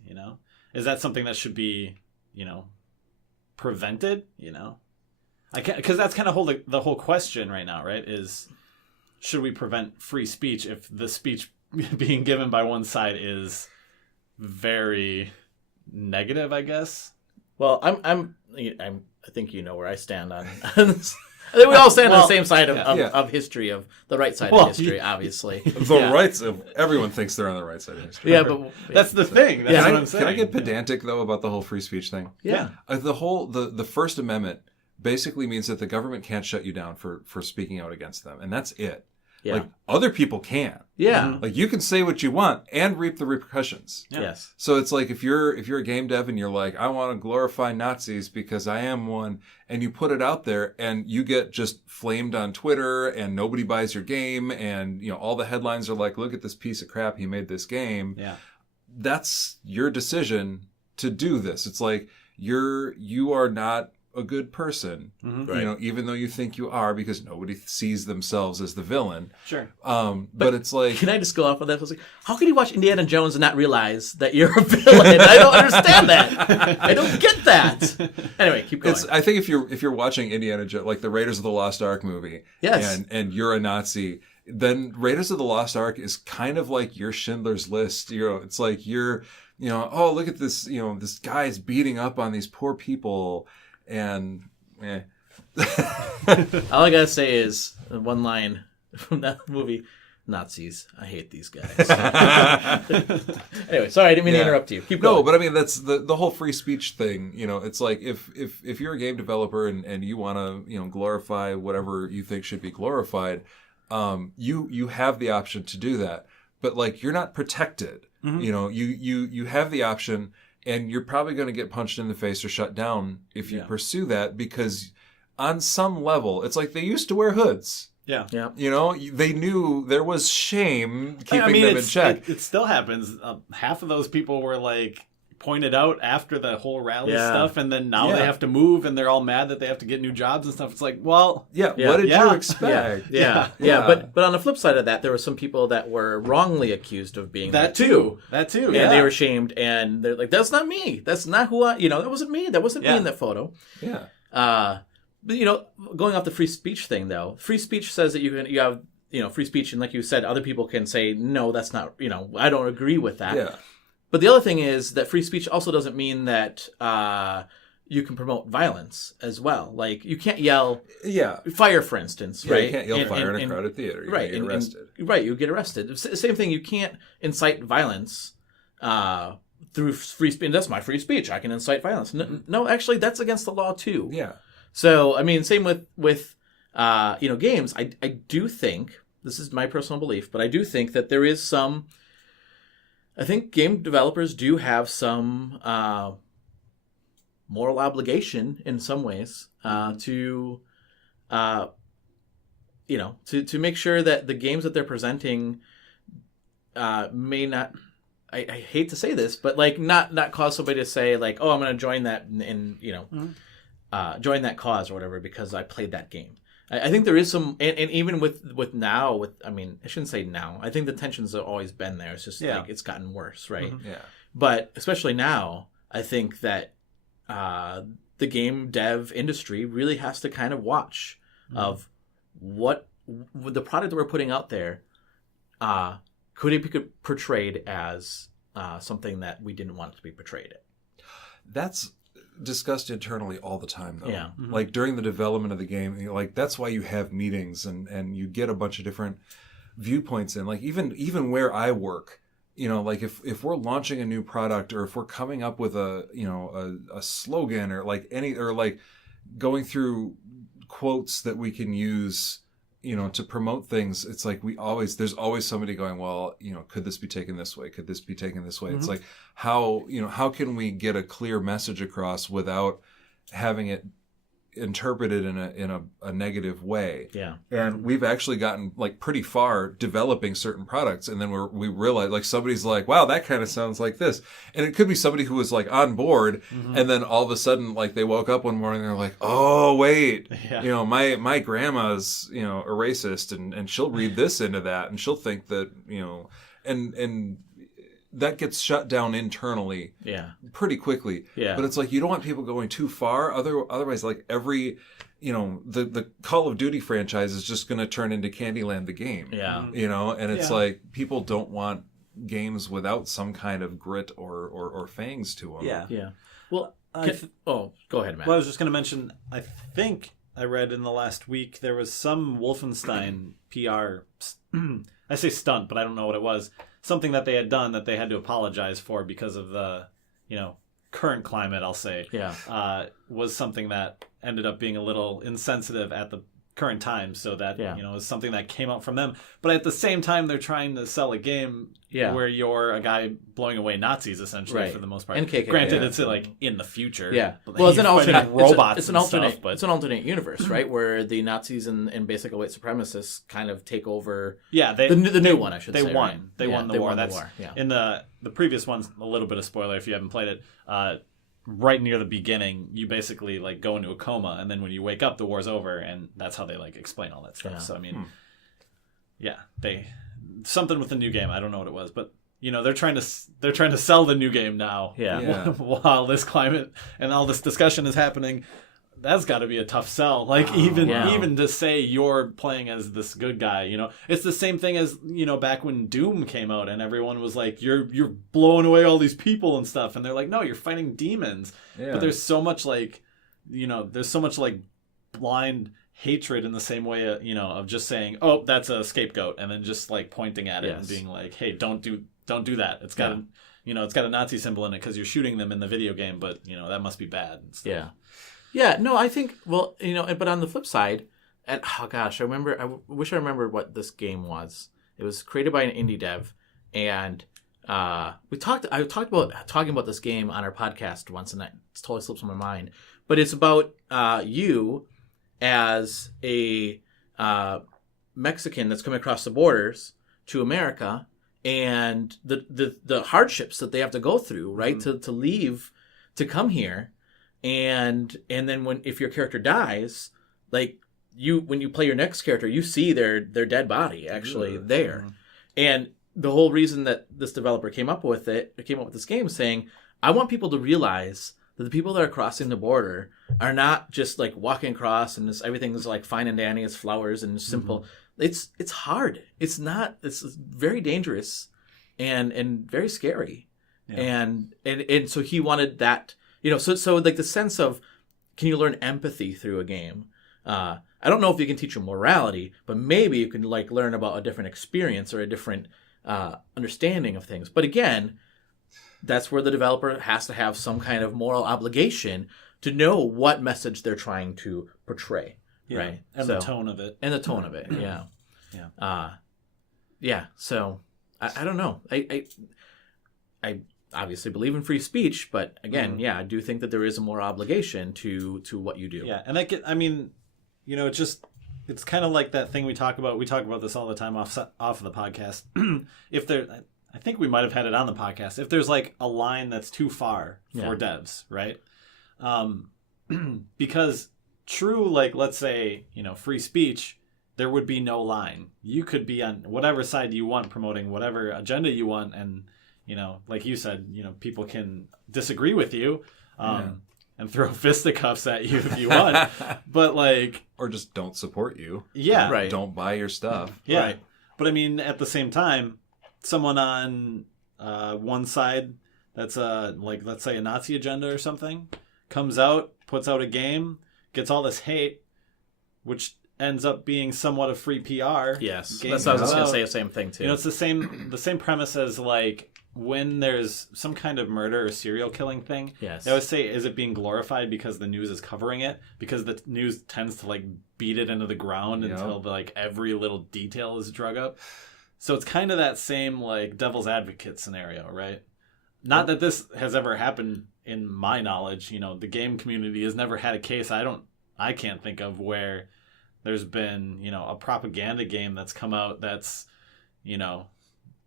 Is that something that should be, prevented, Because that's kind of the whole question right now, right? Is should we prevent free speech if the speech being given by one side is very negative, I guess? Well, I think you know where I stand on. I think we all stand on the same side of history, of the right side of history, obviously. The rights of everyone thinks they're on the right side of history. Yeah, but that's the thing. That's what I'm saying. Can I get pedantic though about the whole free speech thing? Yeah. The First Amendment basically means that the government can't shut you down for speaking out against them, and that's it. Yeah. Like other people can. Yeah. Like you can say what you want and reap the repercussions. Yeah. Yes. So it's like if you're a game dev and you're like, I want to glorify Nazis because I am one, and you put it out there and you get just flamed on Twitter and nobody buys your game, and all the headlines are like, look at this piece of crap, he made this game. Yeah. That's your decision to do this. It's like you are not a good person, Right. even though you think you are, because nobody sees themselves as the villain. Sure. But it's like, Can I just go off on that? I was like, how can you watch Indiana Jones and not realize that you're a villain? I don't understand that. I don't get that. Anyway, keep going. I think if you're watching Indiana Jones, like the Raiders of the Lost Ark movie, Yes. and you're a Nazi, then Raiders of the Lost Ark is kind of like your Schindler's List. It's like you're, oh, look at this, this guy's beating up on these poor people. And all I gotta say is one line from that movie: Nazis. I hate these guys. Anyway, sorry, I didn't mean to interrupt you. Keep going. No, but I mean that's the whole free speech thing. It's like if you're a game developer and you want to glorify whatever you think should be glorified, you have the option to do that. But like you're not protected. You have the option, and you're probably going to get punched in the face or shut down if you pursue that, because on some level it's like they used to wear hoods. Yeah. They knew there was shame keeping them in check. It still happens. Half of those people were like pointed out after the whole rally stuff, and then now they have to move, and they're all mad that they have to get new jobs and stuff. It's like, well, what did you expect? Yeah. But on the flip side of that, there were some people that were wrongly accused of being that too. That too. And they were shamed, and they're like, "That's not me. That's not who I. That wasn't me. That wasn't me in that photo." Yeah. But going off the free speech thing, though, free speech says that you have free speech, and like you said, other people can say, no, that's not, I don't agree with that. Yeah. But the other thing is that free speech also doesn't mean that you can promote violence as well. Like, you can't yell fire, for instance, right? You can't yell fire in a crowded theater. You're get arrested. You get arrested. Same thing, you can't incite violence through free speech. That's my free speech. I can incite violence. No, actually, that's against the law, too. Yeah. So, I mean, same with games. I do think, this is my personal belief, but I do think that there is some, I think game developers do have some moral obligation in some ways to make sure that the games that they're presenting may not, I hate to say this, but like not cause somebody to say like, oh, I'm going to join that and join that cause or whatever because I played that game. I think there is some, and even with now, I shouldn't say now. I think the tensions have always been there. It's just like it's gotten worse, right? Mm-hmm. Yeah. But especially now, I think that the game dev industry really has to kind of watch of what the product that we're putting out there. Could it be portrayed as something that we didn't want it to be portrayed at? That's discussed internally all the time, though. Yeah. Mm-hmm. Like during the development of the game, like that's why you have meetings and you get a bunch of different viewpoints in. Like even where I work, like if we're launching a new product or if we're coming up with a slogan or like going through quotes that we can use to promote things, it's like there's always somebody going, well, could this be taken this way? Could this be taken this way? Mm-hmm. It's like, how can we get a clear message across without having it interpreted in a negative way? Yeah. And we've actually gotten like pretty far developing certain products, and then we realize like somebody's like, wow, that kind of sounds like this, and it could be somebody who was like on board, and then all of a sudden like they woke up one morning and they're like, oh wait, my grandma's a racist, and she'll read this into that, and she'll think that and that gets shut down internally pretty quickly. Yeah. But it's like you don't want people going too far. Otherwise, like every, the Call of Duty franchise is just going to turn into Candyland the game. Yeah. And it's like people don't want games without some kind of grit or fangs to them. Yeah. Yeah. Well, go ahead, Matt. Well, I was just going to mention, I think I read in the last week there was some Wolfenstein PR, I say stunt, but I don't know what it was. Something that they had done that they had to apologize for because of the, current climate, I'll say, was something that ended up being a little insensitive at the current time. So that, is something that came out from them. But at the same time, they're trying to sell a game where you're a guy blowing away Nazis, essentially, for the most part. And KKK. Granted, it's like in the future. Yeah. Well, it's an alternate robots. It's an alternate universe, right? Where the Nazis and basically white supremacists kind of take over. Yeah, the new one, I should say. They won. Right? They won the war. That's yeah. In the previous one's a little bit of spoiler if you haven't played it. Right near the beginning, you basically like go into a coma, and then when you wake up, the war's over, and that's how they like explain all that stuff. Yeah. So I mean, they something with the new game. I don't know what it was, but they're trying to sell the new game now. Yeah. While this climate and all this discussion is happening, that's got to be a tough sell. Like even to say you're playing as this good guy, it's the same thing as back when Doom came out and everyone was like, you're blowing away all these people and stuff, and they're like, no, you're fighting demons. Yeah. But there's so much like, there's so much like blind hatred in the same way, of just saying, "Oh, that's a scapegoat," and then just like pointing at it and being like, "Hey, don't do that. It's got it's got a Nazi symbol in it because you're shooting them in the video game, but that must be bad." And stuff. Yeah. No, I think but on the flip side, and oh gosh, I wish I remembered what this game was. It was created by an indie dev, and I talked about talking about this game on our podcast once, and it's totally slips my mind. But it's about you as a Mexican that's coming across the borders to America, and the hardships that they have to go through, right, to leave to come here, and then if your character dies, like when you play your next character, you see their dead body actually there, and the whole reason that this developer came up with this game, saying, I want people to realize that the people that are crossing the border are not just like walking across and everything's like fine and dandy, it's flowers and simple. It's hard. It's very dangerous and very scary. Yeah. And so he wanted that, so like the sense of, can you learn empathy through a game? I don't know if you can teach you morality, but maybe you can like learn about a different experience or a different understanding of things. But again, that's where the developer has to have some kind of moral obligation to know what message they're trying to portray, right? And the tone of it. Yeah. Yeah. So I don't know. I obviously believe in free speech, but again, I do think that there is a moral obligation to what you do. Yeah, and it's kind of like that thing we talk about. We talk about this all the time off of the podcast. I think we might have had it on the podcast. If there's like a line that's too far for devs, right? Because true, like let's say, free speech, there would be no line. You could be on whatever side you want, promoting whatever agenda you want, and like you said, people can disagree with you. And throw fisticuffs at you if you want, but like, or just don't support you. Yeah, right. Don't buy your stuff. Yeah, right. But I mean, at the same time, someone on one side that's like, let's say a Nazi agenda or something, comes out, puts out a game, gets all this hate, which ends up being somewhat of free PR. Yes, that's what I was going to say. The same thing too. It's the same premise as like, when there's some kind of murder or serial killing thing, yes. They always say, is it being glorified because the news is covering it? Because the news tends to like beat it into the ground until like every little detail is drug up. So it's kind of that same like devil's advocate scenario, right? Not that this has ever happened in my knowledge. The game community has never had a case I can't think of where there's been, a propaganda game that's come out that's,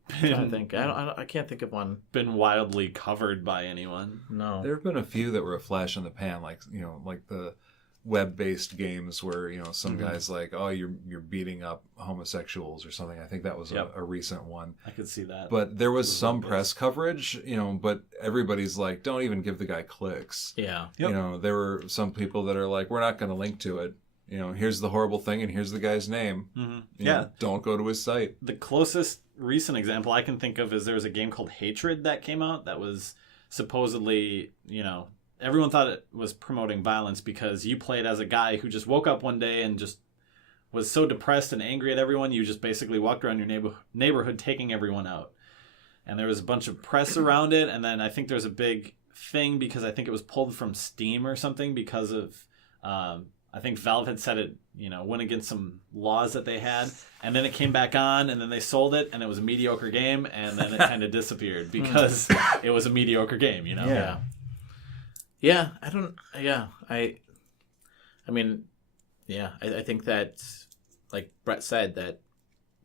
I can't think of one. Been wildly covered by anyone. No. There have been a few that were a flash in the pan, like like the web-based games where some guys like, oh, you're beating up homosexuals or something. I think that was a recent one. I could see that. But there was some press coverage, but everybody's like, don't even give the guy clicks. Yeah. Yep. There were some people that are like, we're not going to link to it. Here's the horrible thing and here's the guy's name. Mm-hmm. Don't go to his site. The closest recent example I can think of is there was a game called Hatred that came out that was supposedly, everyone thought it was promoting violence because you played as a guy who just woke up one day and just was so depressed and angry at everyone, you just basically walked around your neighborhood taking everyone out. And there was a bunch of press around it, and then I think there was a big thing because I think it was pulled from Steam or something because of... I think Valve had said it, went against some laws that they had, and then it came back on, and then they sold it, and it was a mediocre game, and then it kind of disappeared because it was a mediocre game, Yeah. Yeah, I think that, like Brett said, that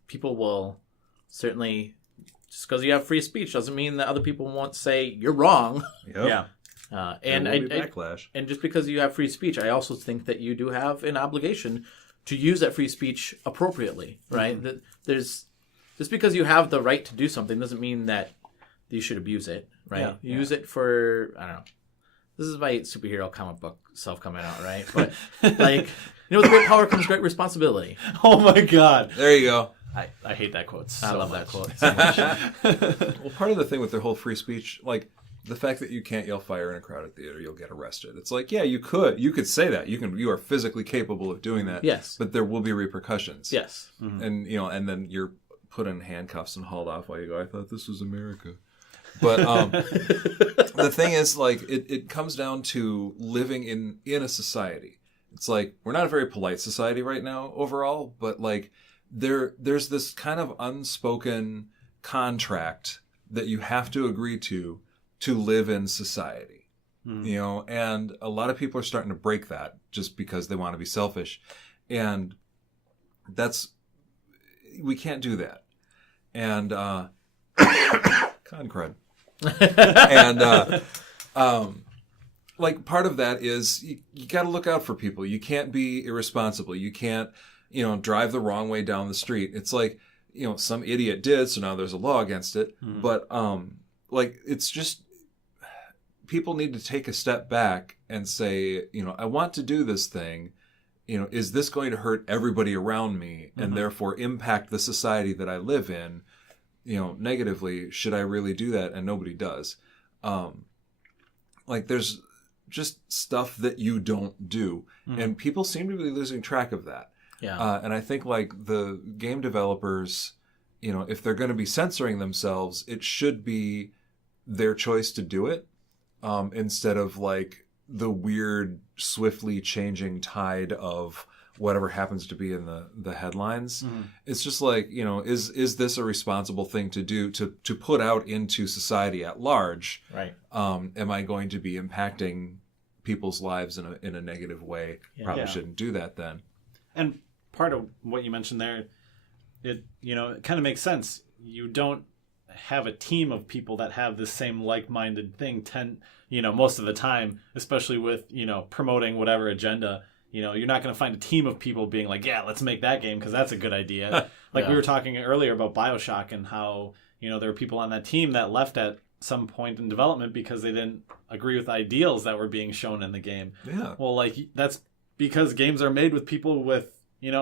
people will certainly, just because you have free speech doesn't mean that other people won't say you're wrong. Yep. Yeah. And backlash. And just because you have free speech, I also think that you do have an obligation to use that free speech appropriately, right? Mm-hmm. That there's just because you have the right to do something doesn't mean that you should abuse it, right? Yeah, Use it for, I don't know. This is my superhero comic book self coming out, right? But like, with great power comes great responsibility. Oh my God! There you go. I hate that quote. I love that quote so much. Well, part of the thing with their whole free speech, like, The fact that you can't yell fire in a crowded theater, you'll get arrested. It's like, yeah, you could say that. You are physically capable of doing that. Yes. But there will be repercussions. Yes. And and then you're put in handcuffs and hauled off while you go, I thought this was America. But the thing is, like, it comes down to living in a society. It's like, we're not a very polite society right now overall, but like there's this kind of unspoken contract that you have to agree to live in society. And a lot of people are starting to break that just because they want to be selfish. And we can't do that. And con crud. And like, part of that is you got to look out for people. You can't be irresponsible. You can't, drive the wrong way down the street. It's like, some idiot did, so now there's a law against it. But like, it's just, people need to take a step back and say, I want to do this thing. Is this going to hurt everybody around me and therefore impact the society that I live in, negatively? Should I really do that? And nobody does. Like, there's just stuff that you don't do. And people seem to be losing track of that. Yeah. And I think, like, the game developers, if they're going to be censoring themselves, it should be their choice to do it, instead of, like, the weird, swiftly changing tide of whatever happens to be in the headlines. It's just like, is this a responsible thing to do to put out into society at large? Right. Am I going to be impacting people's lives in a negative way? Probably shouldn't do that then. And part of what you mentioned there, it kind of makes sense. You don't have a team of people that have the same like-minded thing most of the time, especially with, promoting whatever agenda. You're not going to find a team of people being like, yeah, let's make that game because that's a good idea. Like, we were talking earlier about BioShock and how, there were people on that team that left at some point in development because they didn't agree with ideals that were being shown in the game. Yeah. Well, like, that's because games are made with people with,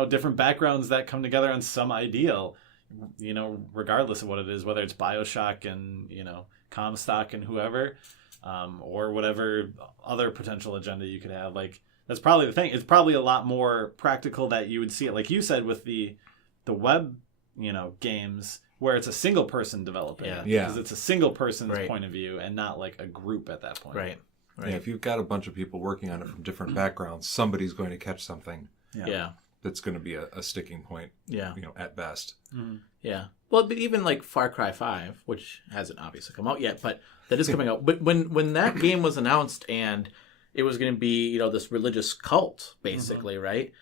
different backgrounds that come together on some ideal, regardless of what it is, whether it's BioShock and, Comstock and whoever, or whatever other potential agenda you could have. Like, that's probably the thing. It's probably a lot more practical that you would see it, like you said, with the web, games where it's a single person developing. Yeah. Because it's a single person's point of view and not like a group at that point. Right. Yeah, if you've got a bunch of people working on it from different backgrounds, somebody's going to catch something. Yeah. That's going to be a sticking point. Yeah. At best. Yeah. Well, but even like Far Cry 5, which hasn't obviously come out yet, but that is coming out. But when that game was announced and it was going to be, this religious cult, basically, right?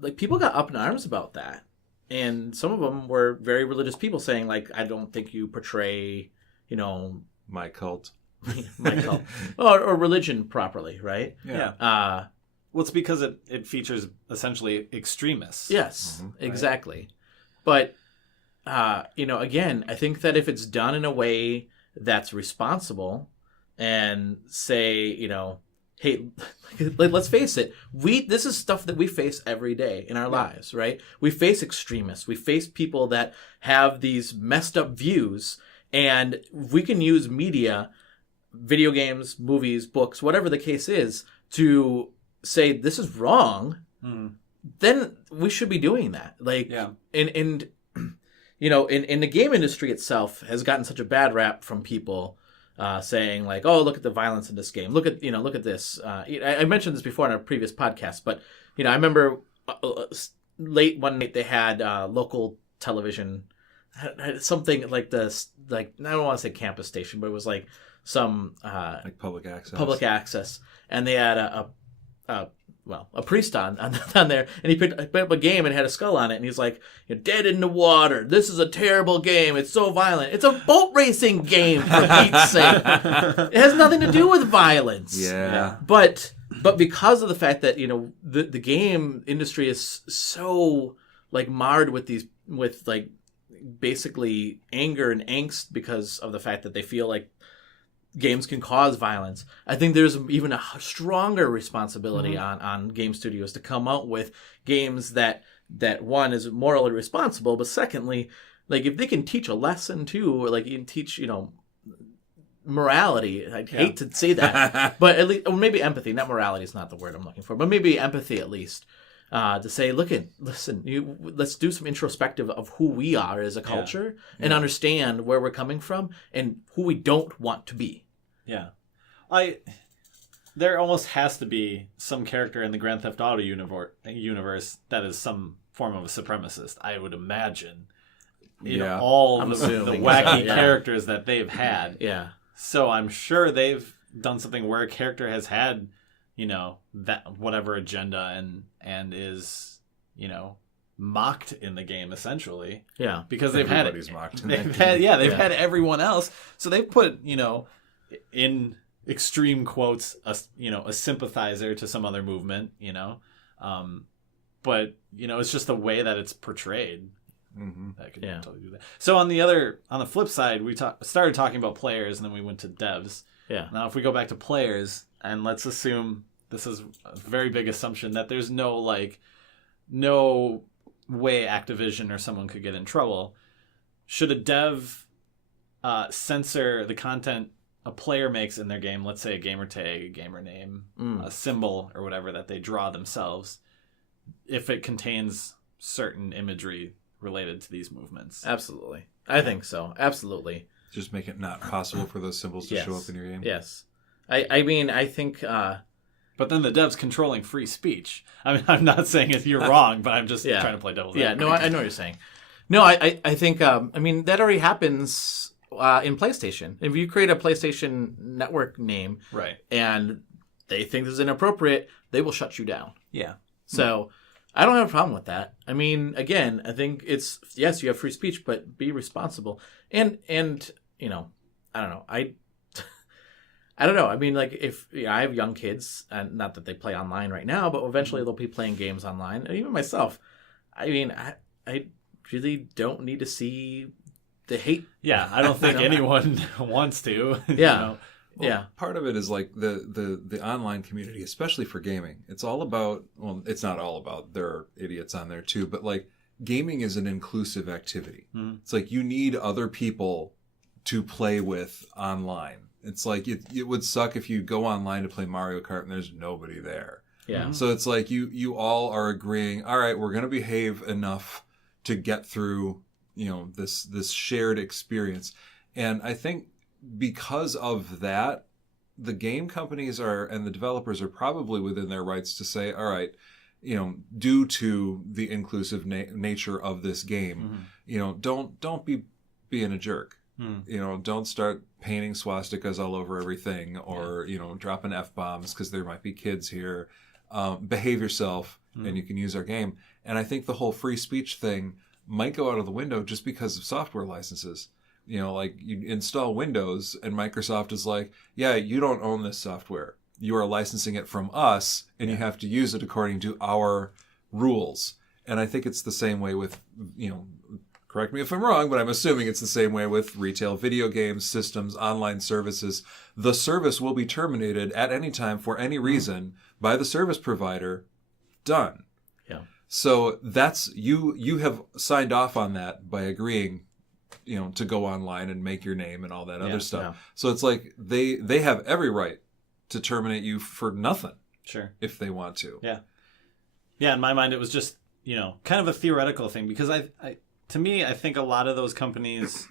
Like, people got up in arms about that. And some of them were very religious people saying, like, I don't think you portray, my cult. my cult. or religion properly, right? Yeah. Well, it's because it features essentially extremists. Yes, exactly. But, again, I think that if it's done in a way that's responsible and say, hey, let's face it, this is stuff that we face every day in our lives, right? We face extremists. We face people that have these messed up views, and we can use media, video games, movies, books, whatever the case is, to say this is wrong. Then we should be doing that. Like, and in the game industry itself has gotten such a bad rap from people saying, like, oh, look at the violence in this game. Look at this. I mentioned this before in a previous podcast, but I remember late one night they had local television, something like this, like, I don't want to say campus station, but it was like some like public access, and they had a priest on there, and he picked up a game and had a skull on it, and he's like, dead in the water, this is a terrible game, it's so violent. It's a boat racing game, for Pete's sake. It has nothing to do with violence. But because of the fact that the game industry is so, like, marred with like basically anger and angst because of the fact that they feel like games can cause violence, I think there's even a stronger responsibility on game studios to come out with games that one is morally responsible, but secondly, like, if they can teach a lesson too, or like you can teach, morality. I hate to say that, but at least, or maybe empathy. Not morality is not the word I'm looking for, but maybe empathy at least. To say, listen, let's do some introspective of who we are as a culture and understand where we're coming from and who we don't want to be. Yeah. There almost has to be some character in the Grand Theft Auto universe that is some form of a supremacist, I would imagine. In all the wacky characters that they've had. Yeah. So I'm sure they've done something where a character has had, that whatever agenda and is, mocked in the game essentially. Yeah. Because they've Everybody's mocked. they've had everyone else. So they've put, in extreme quotes, a sympathizer to some other movement, but it's just the way that it's portrayed. Mm-hmm. That could totally do that. So on the flip side, we started talking about players, and then we went to devs. Yeah. Now, if we go back to players, and let's assume this is a very big assumption that there's no way Activision or someone could get in trouble. Should a dev censor the content a player makes in their game? Let's say a gamer tag, a gamer name, a symbol, or whatever that they draw themselves, if it contains certain imagery related to these movements. Absolutely. I think so. Absolutely. Just make it not possible for those symbols to show up in your game. Yes. I mean, I think... but then the dev's controlling free speech. I mean, I'm not saying if you're wrong, but I'm just trying to play devil's advocate. No, I know what you're saying. No, I think... that already happens in PlayStation. If you create a PlayStation Network name... Right. And they think this is inappropriate, they will shut you down. Yeah. So... I don't have a problem with that. I mean, again, I think it's, yes, you have free speech, but be responsible. And I don't know. I don't know. I mean, like, if I have young kids, and not that they play online right now, but eventually they'll be playing games online. And even myself, I mean, I really don't need to see the hate. Yeah, I don't think anyone wants to. Yeah. Part of it is like the online community, especially for gaming. It's all about, well, it's not all about, there are idiots on there too, but like gaming is an inclusive activity. Mm. It's like you need other people to play with online. It's like it would suck if you go online to play Mario Kart and there's nobody there. Yeah. So it's like you all are agreeing, all right, we're going to behave enough to get through, this shared experience. And I think because of that, the game companies and the developers are probably within their rights to say, all right, due to the inclusive nature of this game, don't be being a jerk. Don't start painting swastikas all over everything or, dropping F-bombs because there might be kids here. Behave yourself and you can use our game. And I think the whole free speech thing might go out of the window just because of software licenses. Like you install Windows and Microsoft is like, yeah, you don't own this software. You are licensing it from us and you have to use it according to our rules. And I think it's the same way with, correct me if I'm wrong, but I'm assuming it's the same way with retail video games, systems, online services. The service will be terminated at any time for any reason by the service provider. Done. Yeah. So that's, you have signed off on that by agreeing to go online and make your name and all that other stuff. Yeah. So it's like they have every right to terminate you for nothing. Sure. If they want to. Yeah. Yeah, in my mind it was just, kind of a theoretical thing because I think a lot of those companies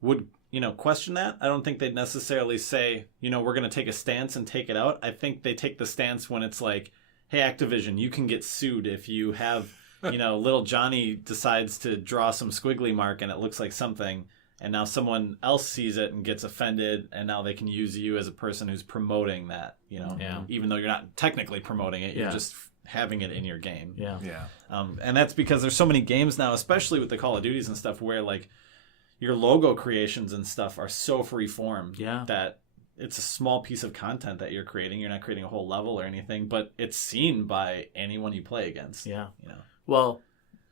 would, question that. I don't think they'd necessarily say, we're going to take a stance and take it out. I think they take the stance when it's like, hey, Activision, you can get sued if you have little Johnny decides to draw some squiggly mark and it looks like something, and now someone else sees it and gets offended, and now they can use you as a person who's promoting that, even though you're not technically promoting it, you're just having it in your game. Yeah. Yeah. And that's because there's so many games now, especially with the Call of Duties and stuff, where like your logo creations and stuff are so free form that it's a small piece of content that you're creating. You're not creating a whole level or anything, but it's seen by anyone you play against. Yeah. Well,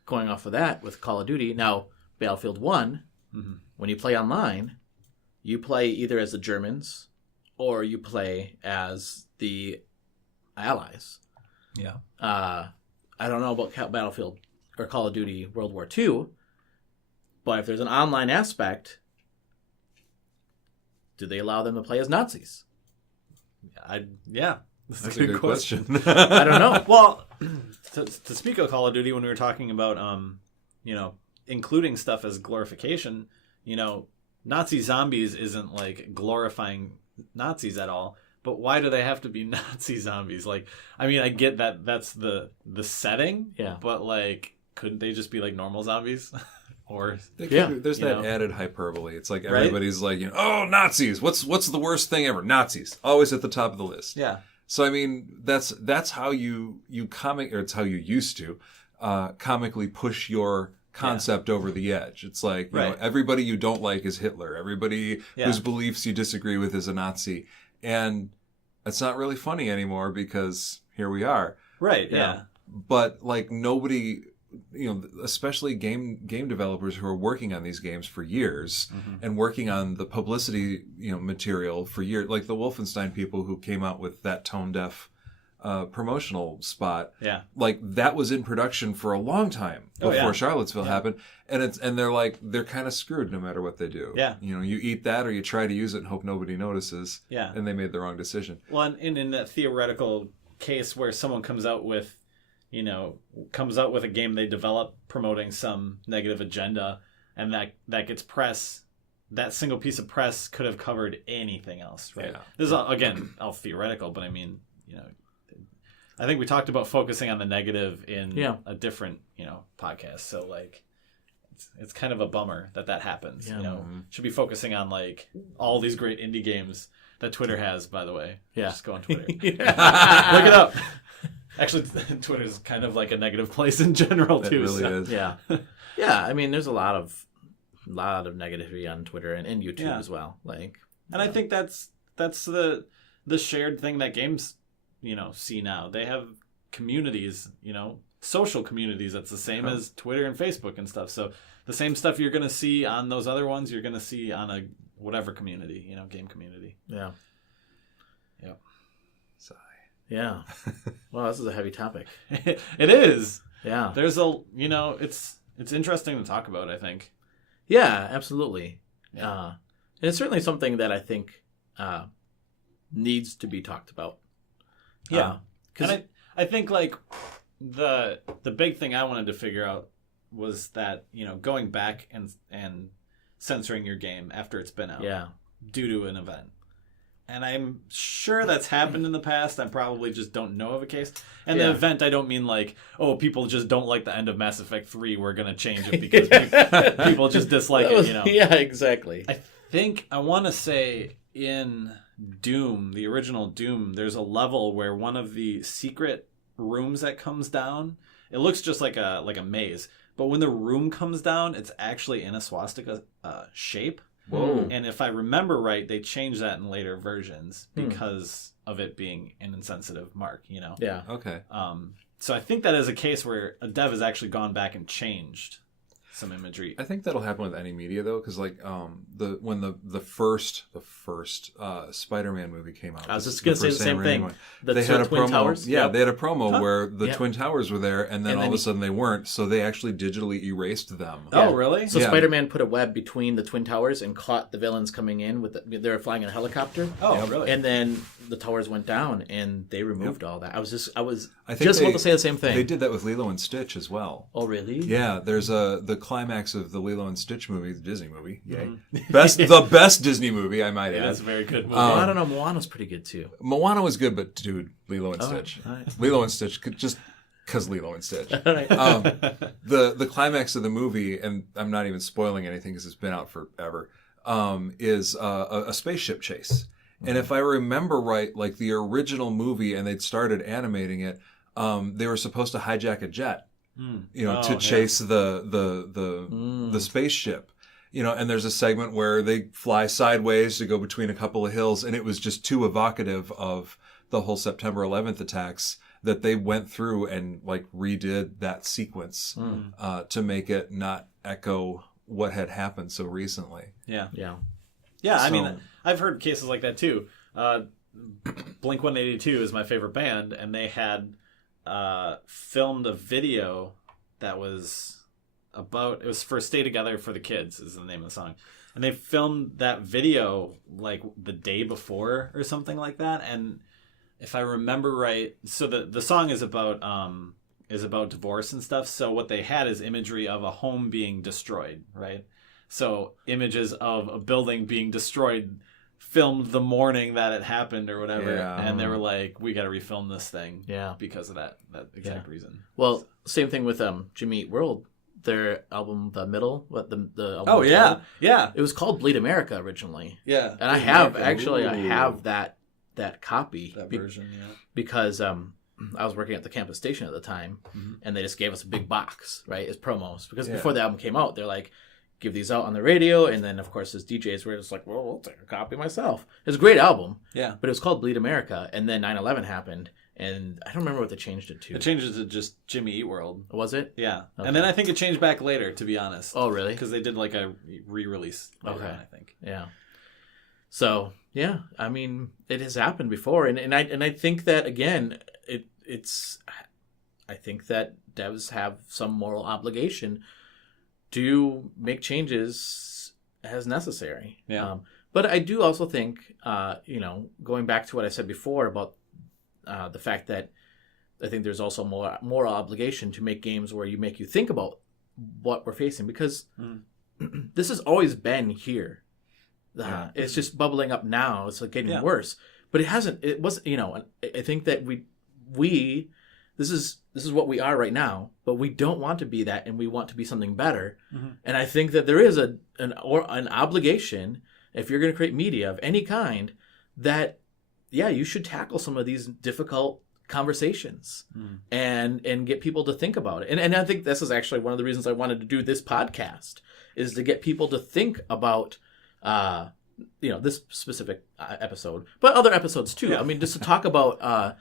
going off of that with Call of Duty, now Battlefield 1, when you play online, you play either as the Germans or you play as the Allies. Yeah. I don't know about Battlefield or Call of Duty World War II, but if there's an online aspect do they allow them to play as Nazis? That's a good question. I don't know. Well, to speak of Call of Duty, when we were talking about, including stuff as glorification, Nazi zombies isn't like glorifying Nazis at all. But why do they have to be Nazi zombies? Like, I mean, I get that that's the setting. Yeah. But like, couldn't they just be like normal zombies? Or there's that added hyperbole. It's like everybody's like, oh, Nazis. What's the worst thing ever? Nazis, always at the top of the list. Yeah. So I mean, that's how you comic, or it's how you used to comically push your concept over the edge. It's like everybody you don't like is Hitler. Everybody whose beliefs you disagree with is a Nazi, and it's not really funny anymore because here we are. Right. Yeah. But like nobody, especially game developers who are working on these games for years and working on the publicity, material for years, like the Wolfenstein people who came out with that tone deaf promotional spot. Yeah. Like that was in production for a long time before Charlottesville happened. And they're kind of screwed no matter what they do. Yeah. You eat that or you try to use it and hope nobody notices. Yeah. And they made the wrong decision. Well, and in that theoretical case where someone comes out with a game they develop promoting some negative agenda, and that gets press, that single piece of press could have covered anything else, right? Yeah. This is, again, all theoretical, but I mean, I think we talked about focusing on the negative in a different, podcast. So, like, it's kind of a bummer that happens, Should be focusing on, like, all these great indie games that Twitter has, by the way. Yeah. Just go on Twitter. Look it up. Actually, Twitter's kind of like a negative place in general, too. It really is. Yeah. Yeah, I mean, there's a lot of negativity on Twitter and YouTube as well. Like, and I think that's the shared thing that games, see now. They have communities, social communities that's the same as Twitter and Facebook and stuff. So the same stuff you're going to see on those other ones, you're going to see on a whatever community, game community. Yeah. Yep. Sigh. Yeah. Well, this is a heavy topic. It is. Yeah. There's it's interesting to talk about, I think. Yeah, absolutely. Yeah. And it's certainly something that I think needs to be talked about. Yeah. And I think like the big thing I wanted to figure out was that, going back and censoring your game after it's been out due to an event. And I'm sure that's happened in the past. I probably just don't know of a case. And the event, I don't mean like, oh, people just don't like the end of Mass Effect 3. We're going to change it because people just dislike it, Yeah, exactly. I want to say in Doom, the original Doom, there's a level where one of the secret rooms that comes down, it looks just like a maze. But when the room comes down, it's actually in a swastika shape. Whoa. And if I remember right, they changed that in later versions because of it being an insensitive mark, Yeah. Okay. So I think that is a case where a dev has actually gone back and changed some imagery. I think that'll happen with any media though, because like when the first Spider-Man movie came out, I was just gonna say the same thing. They had a Twin promo. Towers? Yeah, Yep. they had a promo where the Twin Towers were there, and then all of a he- sudden they weren't. So they actually digitally erased them. Oh, really? So Yeah. Spider-Man put a web between the Twin Towers and caught the villains coming in they were flying in a helicopter. Oh, really? And then the towers went down and they removed all that. I was I think just about to say the same thing. They did that with Lilo and Stitch as well. Oh, really? Yeah, there's the climax of the Lilo and Stitch movie, the Disney movie. Yay. The best Disney movie, I might add. That's a very good movie. I don't know. Moana's pretty good too. Moana was good, but dude, Lilo and Stitch. all right. Lilo and Stitch, just because Lilo and Stitch. All right. The climax of the movie, and I'm not even spoiling anything because it's been out forever, is a spaceship chase. And if I remember right, like the original movie, and they'd started animating it, they were supposed to hijack a jet, to chase the spaceship. And there's a segment where they fly sideways to go between a couple of hills, and it was just too evocative of the whole September 11th attacks that they went through and like redid that sequence to make it not echo what had happened so recently. Yeah. Yeah. Yeah, I So- mean, I've heard cases like that too. Blink-182 is my favorite band, and they had filmed a video that was it was for Stay Together for the Kids is the name of the song. and they filmed that video like the day before or something like that. And if I remember right, so the song is about divorce and stuff. So what they had is imagery of a home being destroyed, right? So images of a building being destroyed, filmed the morning that it happened or whatever, and they were like, we got to refilm this thing because of that exact reason. Well, same thing with Jimmy Eat World, their album The Middle, the album yeah, it was called Bleed America originally, and I have that copy, that version, because I was working at the campus station at the time, and they just gave us a big box, right, as promos, because before the album came out, they're like, give these out on the radio, and then of course as DJs we're just like, well, I'll take a copy myself. It's a great album, but it was called Bleed America, and then 9/11 happened, and I don't remember what they changed it to. It changed it to just Jimmy Eat World. Was it? Yeah, okay. And then I think it changed back later, to be honest. Oh, really? Because they did like a re-release later on, I think. Yeah. So yeah, I mean, it has happened before, and I think that again, I think that devs have some moral obligation to make changes as necessary. Yeah. But I do also think, going back to what I said before about the fact that I think there's also more moral obligation to make games where you make you think about what we're facing, because this has always been here. It's just bubbling up now. It's like getting worse, but it wasn't. I think that this is what we are right now, but we don't want to be that, and we want to be something better. And I think that there is an obligation, if you're going to create media of any kind, that you should tackle some of these difficult conversations and get people to think about it. And I think this is actually one of the reasons I wanted to do this podcast, is to get people to think about this specific episode, but other episodes too. I mean, just to talk about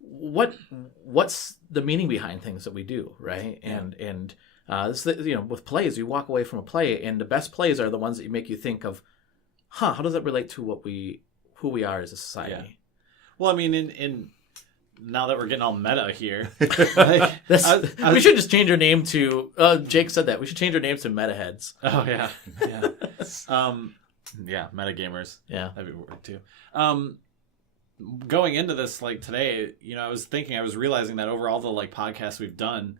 what's the meaning behind things that we do, right? And this, with plays, you walk away from a play, and the best plays are the ones that make you think of, how does that relate to who we are as a society? Yeah. Well, I mean, in now that we're getting all meta here, we should just change our name to. Jake said that we should change our names to Metaheads. Oh yeah, meta gamers. Yeah, that'd be work too. Going into this, like today, I was realizing that over all the like podcasts we've done,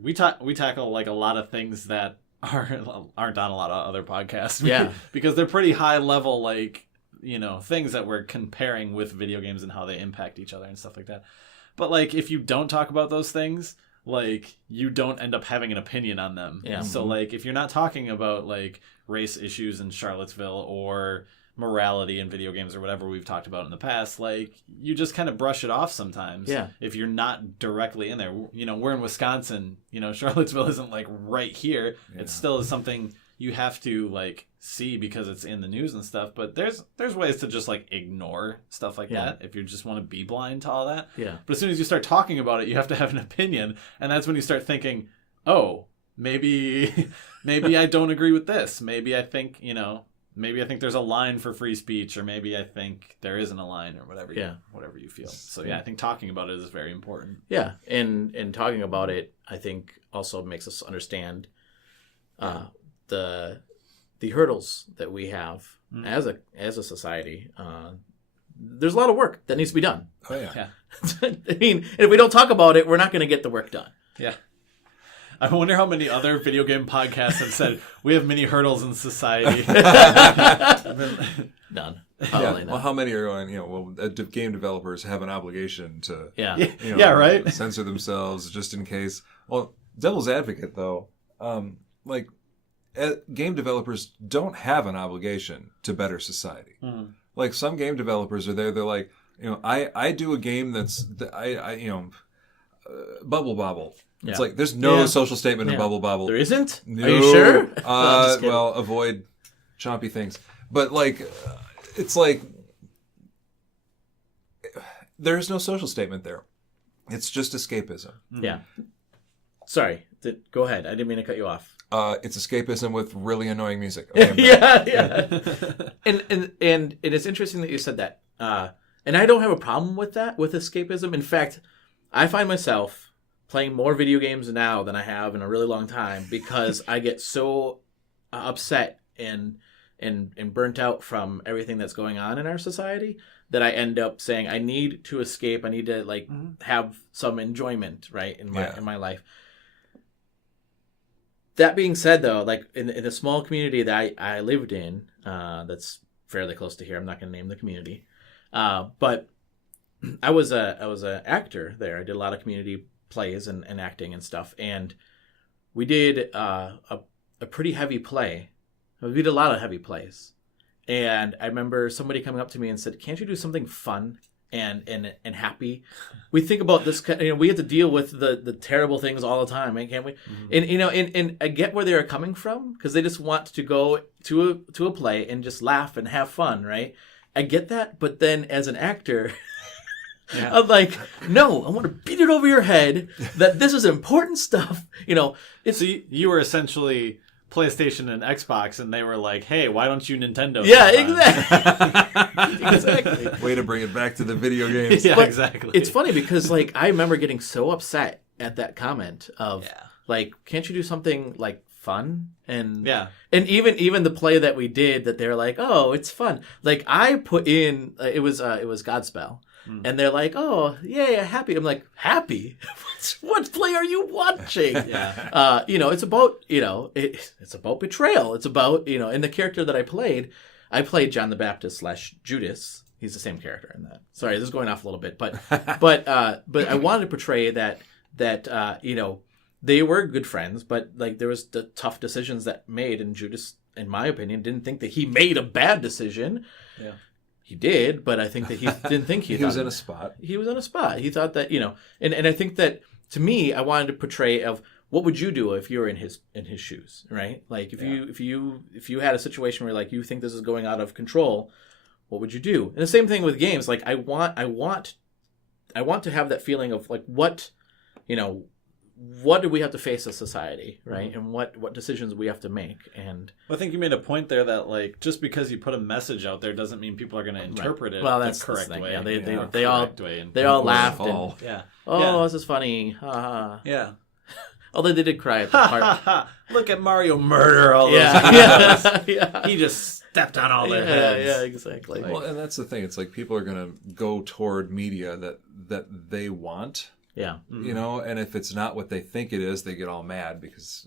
we tackle like a lot of things that aren't on a lot of other podcasts. Yeah, because they're pretty high level, like things that we're comparing with video games and how they impact each other and stuff like that. But like, if you don't talk about those things, like you don't end up having an opinion on them. Yeah. So like, if you're not talking about like race issues in Charlottesville or morality in video games or whatever we've talked about in the past, like you just kind of brush it off sometimes. Yeah. If you're not directly in there, we're in Wisconsin, Charlottesville isn't like right here. Yeah. It still is something you have to like see because it's in the news and stuff, but there's ways to just like ignore stuff like that if you just want to be blind to all that. Yeah. But as soon as you start talking about it, you have to have an opinion, and that's when you start thinking, oh, maybe I don't agree with this. Maybe I think there's a line for free speech, or maybe I think there isn't a line, or whatever you feel. So I think talking about it is very important. Yeah, and talking about it, I think also makes us understand the hurdles that we have as a society. There's a lot of work that needs to be done. Oh yeah. I mean, if we don't talk about it, we're not going to get the work done. Yeah. I wonder how many other video game podcasts have said we have many hurdles in society. None. None. Well, how many are going? Game developers have an obligation to right? censor themselves just in case. Well, devil's advocate though, game developers don't have an obligation to better society. Mm-hmm. Like some game developers are there. They're like, I do a game that's Bubble Bobble. Yeah. It's like there's no social statement in Bubble Bobble. There isn't? No. Are you sure? Well, avoid chompy things. But like, it's like there's no social statement there. It's just escapism. Yeah. Sorry. Go ahead. I didn't mean to cut you off. It's escapism with really annoying music. Okay, yeah. And it's interesting that you said that. And I don't have a problem with that, with escapism. In fact, I find myself playing more video games now than I have in a really long time because I get so upset and burnt out from everything that's going on in our society that I end up saying I need to escape. I need to like have some enjoyment, right, in my life. That being said, though, like in a small community that I lived in, that's fairly close to here. I'm not going to name the community, but I was a actor there. I did a lot of community plays and acting and stuff, and we did a pretty heavy play. We did a lot of heavy plays, and I remember somebody coming up to me and said, "Can't you do something fun and happy? We think about this. We have to deal with the terrible things all the time, right? Can't we?" And I get where they are coming from because they just want to go to a play and just laugh and have fun, right? I get that, but then as an actor. Yeah. I'm like, no, I want to beat it over your head that this is important stuff. So you were essentially PlayStation and Xbox, and they were like, hey, why don't you Nintendo? Yeah, exactly. Exactly. Way to bring it back to the video games. Yeah, But exactly. It's funny because, like, I remember getting so upset at that comment of, like, can't you do something, like, fun? And even the play that we did that they're like, oh, it's fun. Like, I put in, it was Godspell. And they're like, oh, yeah, happy. I'm like, happy? What play are you watching? It's about, it's about betrayal. It's about, and the character that I played John the Baptist / Judas. He's the same character in that. Sorry, this is going off a little bit, but I wanted to portray that they were good friends, but like there was the tough decisions that made, and Judas, in my opinion, didn't think that he made a bad decision. Yeah. He did, but I think that he didn't think he was in a spot. He was in a spot. He thought that, and I think that to me, I wanted to portray of what would you do if you were in his shoes, right? Like if you had a situation where like you think this is going out of control, what would you do? And the same thing with games. Like I want to have that feeling of like what do we have to face as society, right? And what decisions we have to make. And I think you made a point there that like just because you put a message out there doesn't mean people are going to interpret it that's the correct way. Yeah, they all laughed and this is funny. Yeah. Although they did cry at the part. Look at Mario murder all those yeah. He just stepped on all their heads. Yeah, exactly. Well, and that's the thing. It's like people are going to go toward media that they want. Yeah. And if it's not what they think it is, they get all mad because,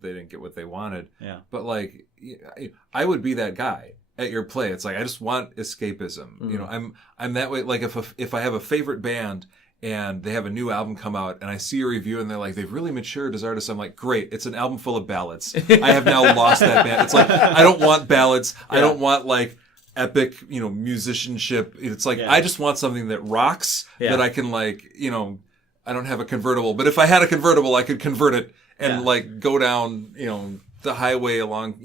they didn't get what they wanted. Yeah. But like, I would be that guy at your play. It's like, I just want escapism. Mm-hmm. I'm that way. Like if I have a favorite band and they have a new album come out and I see a review and they're like, they've really matured as artists. I'm like, great. It's an album full of ballads. I have now lost that band. It's like, I don't want ballads. Yeah. I don't want like, epic, musicianship. It's like, I just want something that rocks that I can like, I don't have a convertible, but if I had a convertible, I could convert it and like go down, the highway along,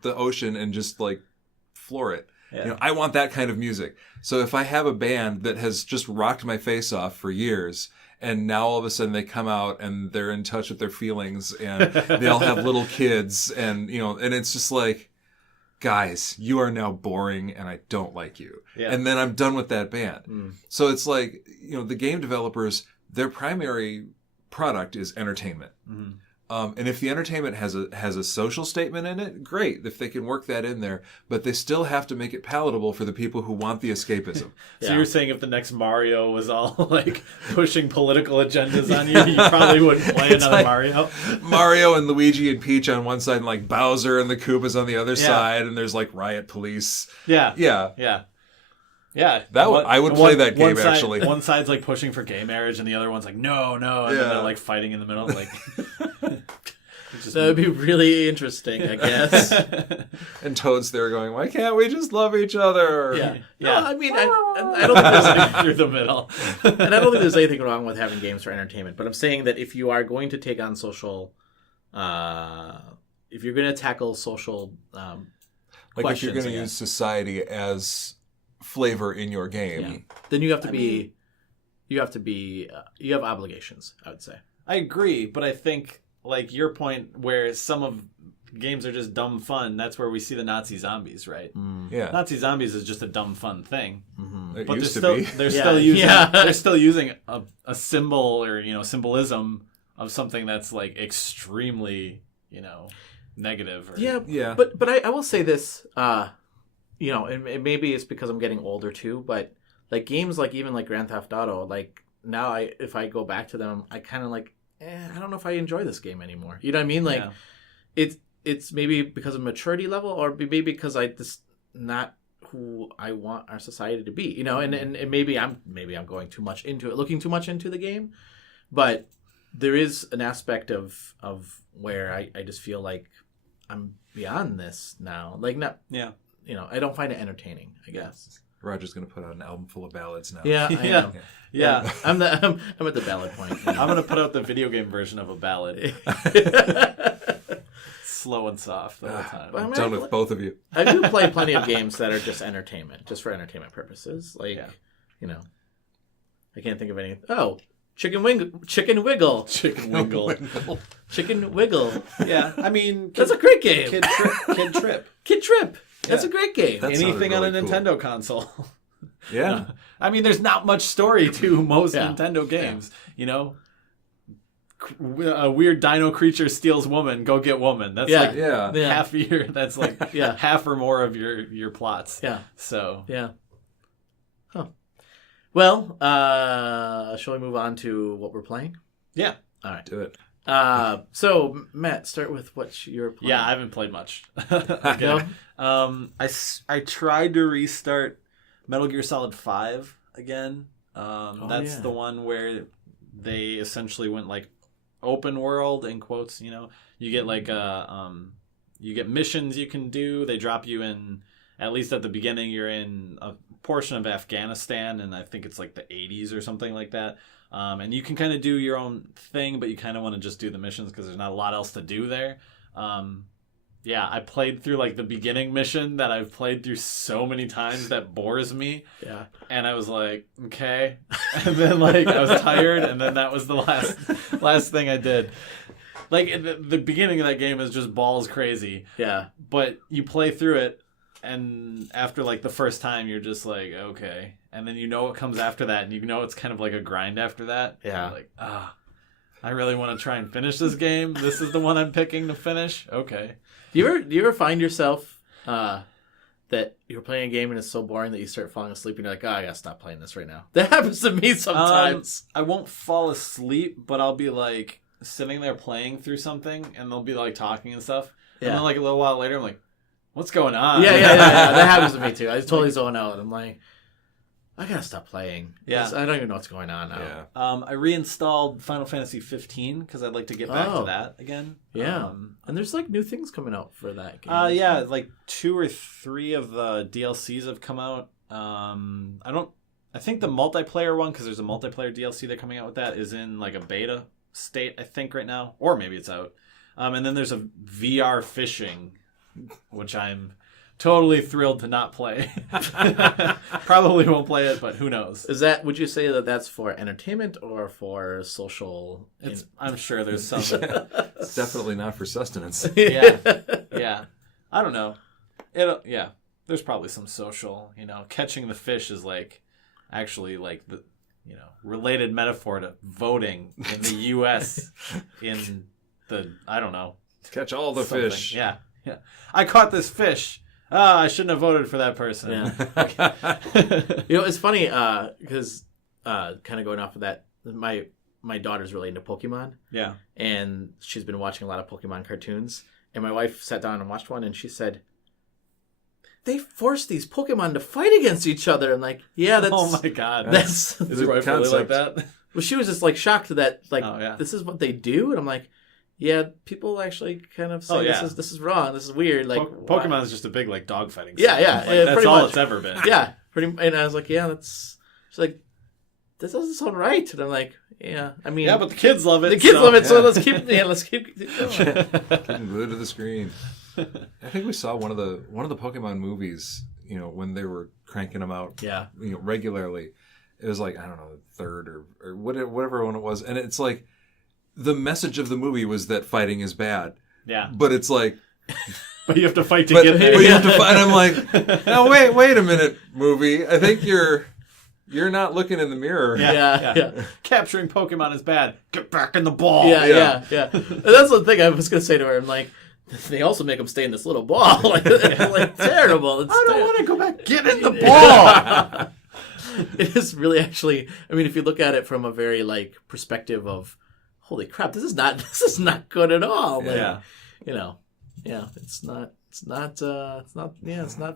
the ocean and just like floor it. Yeah. I want that kind of music. So if I have a band that has just rocked my face off for years and now all of a sudden they come out and they're in touch with their feelings and they all have little kids and, and it's just like, guys, you are now boring and I don't like you. Yeah. And then I'm done with that band. So it's like, the game developers, their primary product is entertainment. Mm-hmm. And if the entertainment has a social statement in it, great, if they can work that in there. But they still have to make it palatable for the people who want the escapism. So you're saying if the next Mario was all like pushing political agendas on you probably wouldn't play another like Mario? Mario and Luigi and Peach on one side and like Bowser and the Koopas on the other side. And there's like riot police. Yeah. I would play that game actually. One side's like pushing for gay marriage, and the other one's like no, and then they're like fighting in the middle. Like that would be really interesting, I guess. And Toad's there going, "Why can't we just love each other?" Yeah. No, I mean, I don't think there's like through the middle, and I don't think there's anything wrong with having games for entertainment. But I'm saying that if you are going to take on social, if you're going to tackle social, like if you're going to use society as flavor in your game, then you have to be you have obligations, I would say. I agree, but I think like your point where some of games are just dumb fun, that's where we see the Nazi zombies, right? Yeah. Nazi zombies is just a dumb fun thing. Mm-hmm. But they're still using a symbol or symbolism of something that's like extremely, negative. Or... Yeah. But I will say this, you know, and maybe it's because I'm getting older too, but like games like even like Grand Theft Auto, like now if I go back to them, I kind of like, I don't know if I enjoy this game anymore. You know what I mean? Like it's maybe because of maturity level, or maybe because I just not who I want our society to be, you know, and maybe I'm going too much into it, looking too much into the game, but there is an aspect of where I just feel like I'm beyond this now, like not, you know, I don't find it entertaining, I guess. Roger's gonna put out an album full of ballads now. Yeah, I am. Yeah. I'm at the ballad point. You know? I'm gonna put out the video game version of a ballad. Slow and soft all the time. I'm done with both of you. I do play plenty of games that are just entertainment, just for entertainment purposes. Like, you know, I can't think of any. Oh, Chicken Wiggle. Chicken Wiggle. Chicken Wiggle. Yeah, I mean, that's a great game. Kid Trip. Kid Trip. That's a great game. Anything on a Nintendo console. Yeah. I mean, there's not much story to most Nintendo games. You know, a weird dino creature steals woman, go get woman. That's half your. That's like half or more of your plots. Yeah. So Huh. Well, shall we move on to what we're playing? Yeah. All right. Do it. So Matt, start with what you're playing. Yeah, I haven't played much. I tried to restart Metal Gear Solid 5 again. That's the one where they essentially went like open world in quotes. You know, you get like you get missions you can do. They drop you in, at least at the beginning, you're in a portion of Afghanistan, and I think it's like the 80s or something like that. And you can kind of do your own thing, but you kind of want to just do the missions because there's not a lot else to do there. I played through like the beginning mission that I've played through so many times that bores me. Yeah. And I was like, okay. And then like I was tired, and then that was the last thing I did. Like the beginning of that game is just balls crazy. Yeah. But you play through it, and after like the first time, you're just like, okay. And then you know what comes after that, and you know it's kind of like a grind after that. Yeah. You're like, I really want to try and finish this game. This is the one I'm picking to finish. Okay. Do you ever find yourself that you're playing a game and it's so boring that you start falling asleep and you're like, I gotta stop playing this right now? That happens to me sometimes. I won't fall asleep, but I'll be like sitting there playing through something, and they'll be like talking and stuff. Yeah. And then like a little while later, I'm like, what's going on? Yeah. That happens to me too. I totally zone out. I'm like, I gotta stop playing. Yeah. I don't even know what's going on now. Yeah. I reinstalled Final Fantasy 15 because I'd like to get back to that again. Yeah. And there's like new things coming out for that game. Like 2 or 3 of the DLCs have come out. I think the multiplayer one, because there's a multiplayer DLC they're coming out with that, is in like a beta state, I think, right now. Or maybe it's out. And then there's a VR fishing, which I'm totally thrilled to not play. Probably won't play it, but who knows? Would you say that that's for entertainment or for social? I'm sure there's some. It's definitely not for sustenance. Yeah. I don't know. There's probably some social, catching the fish is like actually like the, related metaphor to voting in the U.S. in the, I don't know. Catch all the fish. Yeah. I caught this fish. I shouldn't have voted for that person. Yeah. It's funny because kind of going off of that, my daughter's really into Pokemon. Yeah. And she's been watching a lot of Pokemon cartoons. And my wife sat down and watched one, and she said, they force these Pokemon to fight against each other. I'm like, yeah, that's... Oh my God. That's... Is your wife really like that? Well, she was just like shocked that this is what they do. And I'm like, yeah, people actually kind of say this is wrong. This is weird. Like Pokemon is just a big like dog fighting. Yeah. That's all much. It's ever been. Yeah, and I was like, yeah, that's. She's like, this doesn't sound right. And I'm like, yeah, I mean, yeah, but the kids love it. The kids love it, so let's keep going. Getting glued to the screen. I think we saw one of the Pokemon movies. When they were cranking them out. Yeah. Regularly. It was like, I don't know, the third or whatever one it was, and it's like. The message of the movie was that fighting is bad. Yeah. But it's like... But you have to fight to get there. But you have to fight. I'm like, no, wait a minute, movie. I think you're not looking in the mirror. Yeah. Capturing Pokemon is bad. Get back in the ball. Yeah. And that's the thing I was going to say to her. I'm like, they also make them stay in this little ball. like terrible. It's I don't ter- want to go back. Get in the ball. It is really actually. I mean, if you look at it from a very like perspective of, holy crap, this is not good at all. Like, Yeah. you know, yeah, it's not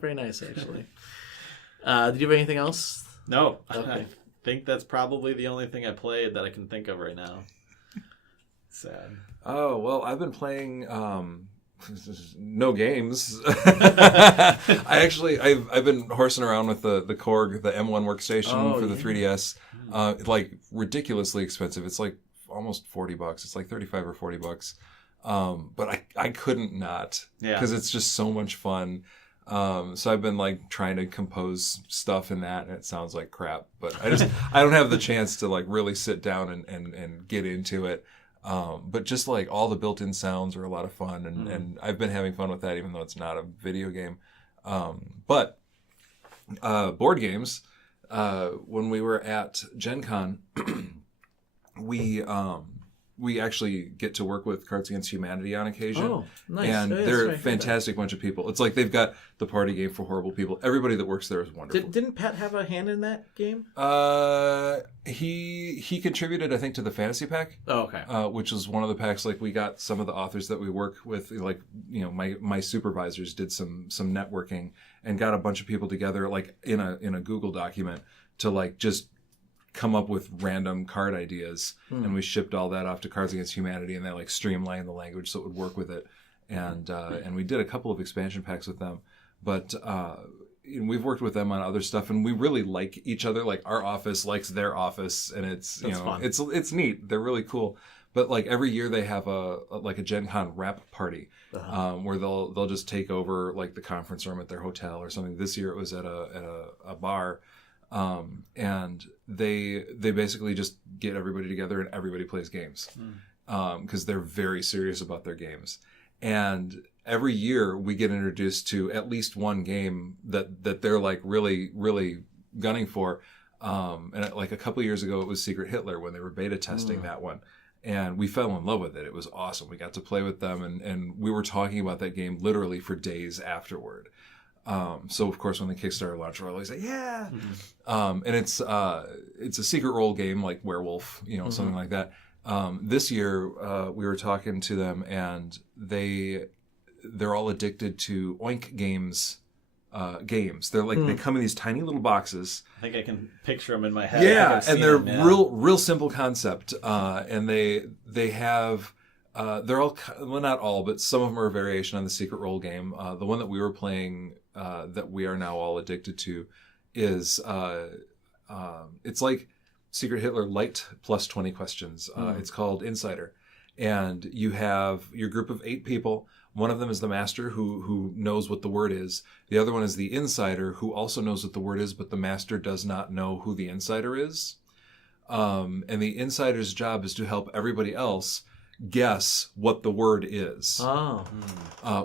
very nice actually. Did you have anything else? No. Okay. I think that's probably the only thing I played that I can think of right now. Sad. Oh, well, I've been playing no games. I've been horsing around with the Korg, the M1 workstation for the 3DS. Like ridiculously expensive. It's like almost $40. It's like $35 or $40. But I couldn't not because it's just so much fun. So I've been like trying to compose stuff in that, and it sounds like crap. But I don't have the chance to like really sit down and get into it. But just like all the built-in sounds are a lot of fun, and I've been having fun with that, even though it's not a video game. But board games, when we were at Gen Con, we actually get to work with Cards Against Humanity on occasion. Oh, nice. And Yeah, they're a right. fantastic bunch of people. It's like they've got the party game for horrible people. Everybody that works there is wonderful. Didn't Pat have a hand in that game? He contributed, I think, to the fantasy pack. Oh, okay. Which was one of the packs. Like we got some of the authors that we work with. Like my supervisors did some networking and got a bunch of people together, like in a Google document to like just come up with random card ideas, and we shipped all that off to Cards Against Humanity, and they like streamlined the language so it would work with it. And we did a couple of expansion packs with them, but we've worked with them on other stuff, and we really like each other. Like our office likes their office, and it's fun. it's neat. They're really cool. But like every year they have a Gen Con wrap party where they'll just take over like the conference room at their hotel or something. This year it was at a bar. And they basically just get everybody together and everybody plays games because they're very serious about their games. And every year we get introduced to at least one game that they're like really, really gunning for. And like a couple of years ago, it was Secret Hitler when they were beta testing that one. And we fell in love with it. It was awesome. We got to play with them, and we were talking about that game literally for days afterward. So of course when the Kickstarter launched, we're always like, yeah. And it's a secret role game like Werewolf, something like that. This year, we were talking to them, and they're all addicted to Oink games. They're like, they come in these tiny little boxes. I think I can picture them in my head. Yeah. And they're real simple concept. And they have, they're all, well, not all, but some of them are a variation on the secret role game. The one that we were playing, that we are now all addicted to is, it's like Secret Hitler light plus 20 questions. It's called Insider. And you have your group of 8 people. One of them is the master who knows what the word is. The other one is the insider who also knows what the word is, but the master does not know who the insider is. And the insider's job is to help everybody else guess what the word is.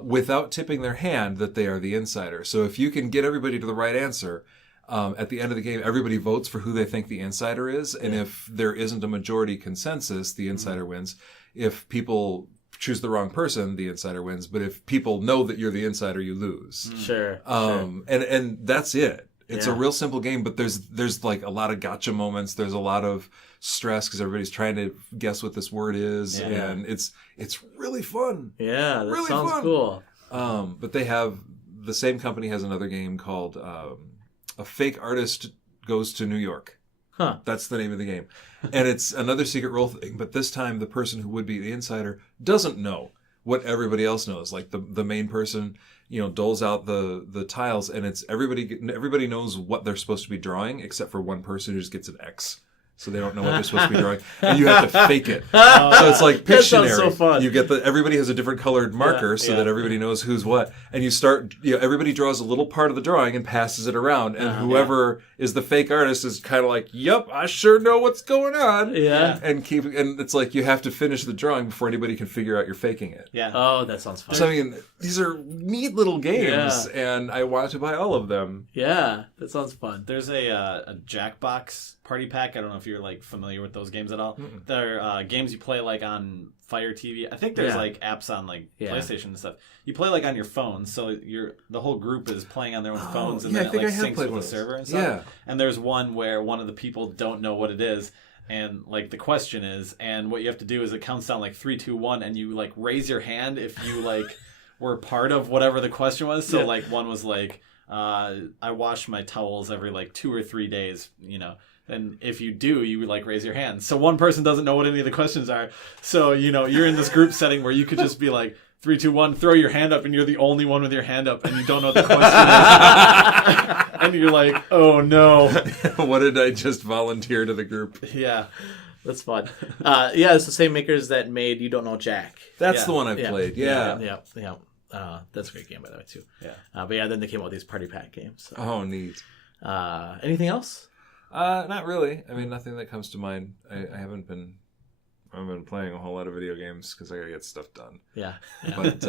Without tipping their hand that they are the insider. So if you can get everybody to the right answer, at the end of the game, everybody votes for who they think the insider is. And if there isn't a majority consensus, the insider wins. If people choose the wrong person, the insider wins. But if people know that you're the insider, you lose. Sure. And that's it. It's a real simple game, but there's like a lot of gotcha moments. There's a lot of stress because everybody's trying to guess what this word is, and it's really fun. Yeah, that really sounds fun. cool. But they have the same company has another game called A Fake Artist Goes to New York. Huh. That's the name of the game. And it's another secret role thing, but this time the person who would be the insider doesn't know what everybody else knows. Like the main person, doles out the tiles, and it's everybody knows what they're supposed to be drawing except for one person who just gets an X. So they don't know what they're supposed to be drawing, and you have to fake it. So it's like That sounds Pictionary. so fun. You get everybody has a different colored marker so that everybody knows who's what, and you start. Everybody draws a little part of the drawing and passes it around, and whoever is the fake artist is kind of like, "Yep, I sure know what's going on." Yeah. And it's like you have to finish the drawing before anybody can figure out you're faking it. Yeah. Oh, that sounds fun. So I mean, these are neat little games, and I want to buy all of them. Yeah, that sounds fun. There's a Jackbox party pack. I don't know if if you're like familiar with those games at all. They're games you play like on Fire TV. I think there's like apps on like PlayStation and stuff. You play like on your phone, so the whole group is playing on their own phones, and then it like syncs with the server and stuff. Yeah. And there's one where one of the people don't know what it is. And like the question is, and what you have to do is it counts down like 3, 2, 1, and you like raise your hand if you like were part of whatever the question was. So like one was like, I wash my towels every like 2 or 3 days, you know. And if you do, you would like raise your hand. So one person doesn't know what any of the questions are. So, you know, you're in this group setting where you could just be like 3, 2, 1, throw your hand up, and you're the only one with your hand up, and you don't know what the question is. And you're like, oh no. What did I just volunteer to the group? Yeah. That's fun. It's the same makers that made You Don't Know Jack. That's the one I played. Yeah. That's a great game, by the way, too. Yeah. But yeah, then they came out with these party pack games. So. Oh, neat. Anything else? Not really. I mean, nothing that comes to mind. I haven't been playing a whole lot of video games because I gotta get stuff done. Yeah. But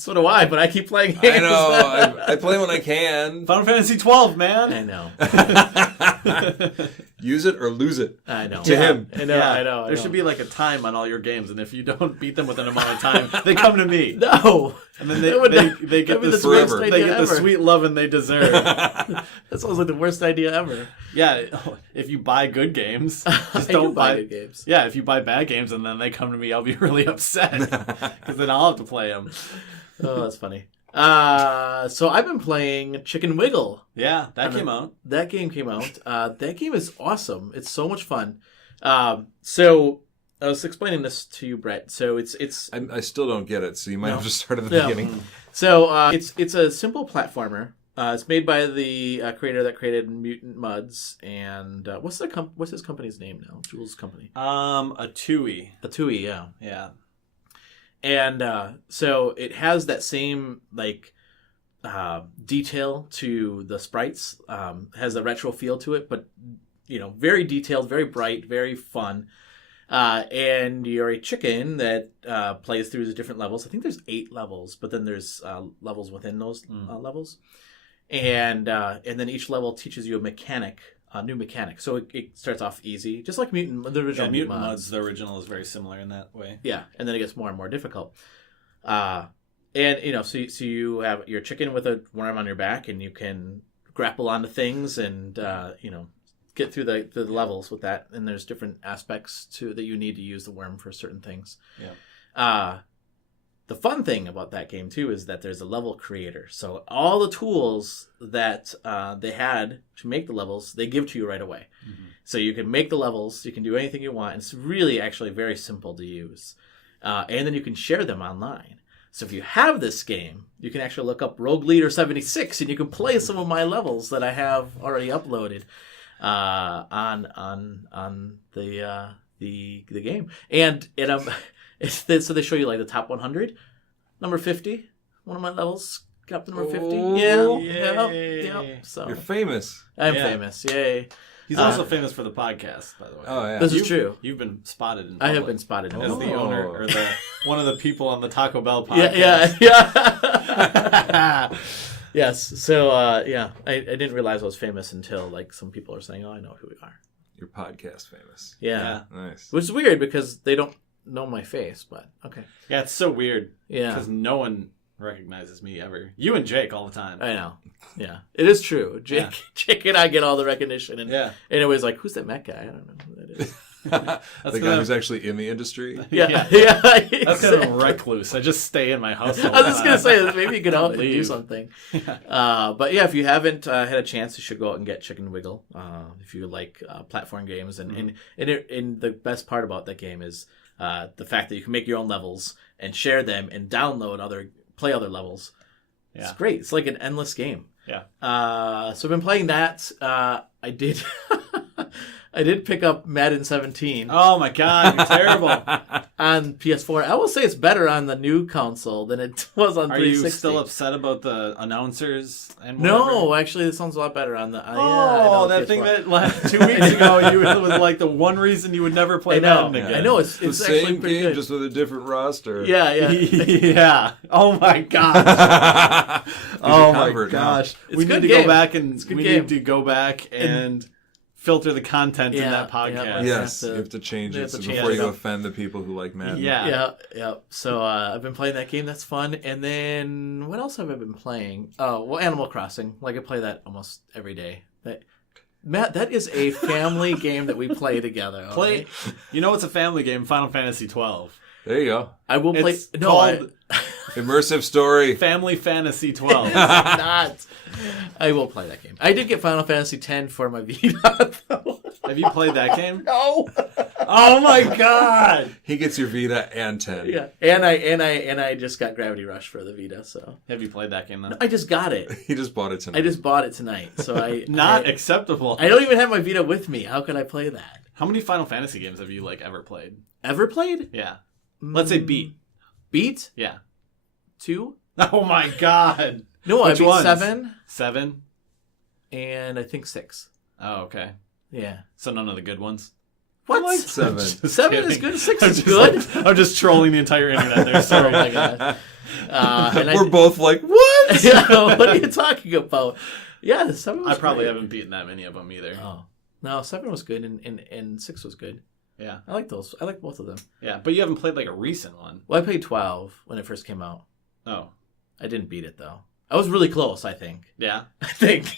so do I. But I keep playing games. I know. I play when I can. Final Fantasy 12, man. I know. Use it or lose it. I know. To him. I know. There should be like a time on all your games, and if you don't beat them within an amount of time, they come to me. No. And then they get the forever. They get the sweet loving they deserve. That sounds like the worst idea ever. Yeah, if you buy good games, just don't buy good games. Yeah, if you buy bad games and then they come to me, I'll be really upset because then I'll have to play them. Oh, that's funny. So I've been playing Chicken Wiggle. Yeah, that came out. That game came out. That game is awesome. It's so much fun. So I was explaining this to you, Brett. So it's. I still don't get it. So you might have to start at the beginning. So it's a simple platformer. It's made by the creator that created Mutant Mudds, and what's his company's name now? Jules' company. A Tui. Yeah. And so it has that same like detail to the sprites. Has a retro feel to it, but you know, very detailed, very bright, very fun. And you're a chicken that plays through the different levels. I think there's 8 levels, but then there's levels within those levels. And then each level teaches you a new mechanic. So it starts off easy, just like the original Mutant Mudds. The original is very similar in that way. Yeah, and then it gets more and more difficult. And you know, so you have your chicken with a worm on your back, and you can grapple onto things, and you know, get through the levels with that. And there's different aspects that you need to use the worm for certain things. Yeah. The fun thing about that game, too, is that there's a level creator. So all the tools that they had to make the levels, they give to you right away. Mm-hmm. So you can make the levels, you can do anything you want. It's really actually very simple to use. And then you can share them online. So if you have this game, you can actually look up Rogue Leader 76, and you can play some of my levels that I have already uploaded on the game. And so they show you like the top 100, number 50. One of my levels got up to number 50. Oh, Yeah. So you're famous. I'm famous. Yay. He's also famous for the podcast, by the way. Oh yeah, this is true. You've been spotted in public. I have been spotted in as public. the owner or one of the people on the Taco Bell podcast. Yeah. Yes. So I didn't realize I was famous until like some people are saying, "Oh, I know who we are." You're podcast famous. Yeah. Nice. Which is weird because they don't know my face, but okay. Yeah, it's so weird. Yeah. Because no one recognizes me ever. You and Jake all the time. I know. Yeah. It is true. Jake and I get all the recognition. And everybody's like, who's that Matt guy? I don't know who that is. That's the guy who's actually in the industry. Yeah. Exactly. That's kind of recluse. I just stay in my house. I was just going to say, maybe you could out and do something. But yeah, if you haven't had a chance, you should go out and get Chicken Wiggle. If you like platform games. And the best part about that game is the fact that you can make your own levels and share them and play other levels. Yeah. It's great. It's like an endless game. Yeah. So I've been playing that. I did I did pick up Madden 17. Oh my god, you're terrible. On PS4. I will say it's better on the new console than it was on 360. Are you still upset about the announcers and whatever? No, actually it sounds a lot better on the that PS4. Thing that 2 weeks ago it was like the one reason you would never play Madden again. I know it's the actually same pretty game good. just with a different roster. Yeah. Yeah. Oh my gosh. Oh my gosh. We need to go back and need to go back and filter the content in that podcast. Yes, you have to change it before you offend the people who like Madden. Yeah. So I've been playing that game. That's fun. And then what else have I been playing? Oh, well, Animal Crossing. Like I play that almost every day. Matt, that is a family game that we play together. Play. You know, it's a family game. Final Fantasy 12. There you go. I will play. It's called Immersive Story. Family Fantasy 12. It's not. I will play that game. I did get Final Fantasy 10 for my Vita, though. Have you played that game? No. Oh my god! He gets your Vita and 10. Yeah, and I just got Gravity Rush for the Vita. So have you played that game then? I just got it. He just bought it tonight. I just bought it tonight. So Not acceptable. I don't even have my Vita with me. How could I play that? How many Final Fantasy games have you ever played? Ever played? Yeah. Let's say beat. Beat? Yeah. 2? Oh my god. No, Which I beat ones? 7. 7? And I think 6. Oh, okay. Yeah. So none of the good ones? What? I like 7. 7 is good. 6 is good. I'm just trolling the entire internet there. Sorry. Oh my god. We're both like, what? What are you talking about? Yeah, 7 was I probably great. haven't beaten that many of them either. Oh. No, 7 was good and 6 was good. Yeah. I like those. I like both of them. Yeah, but you haven't played a recent one. Well, I played 12 when it first came out. Oh. I didn't beat it, though. I was really close, I think. Yeah. I think.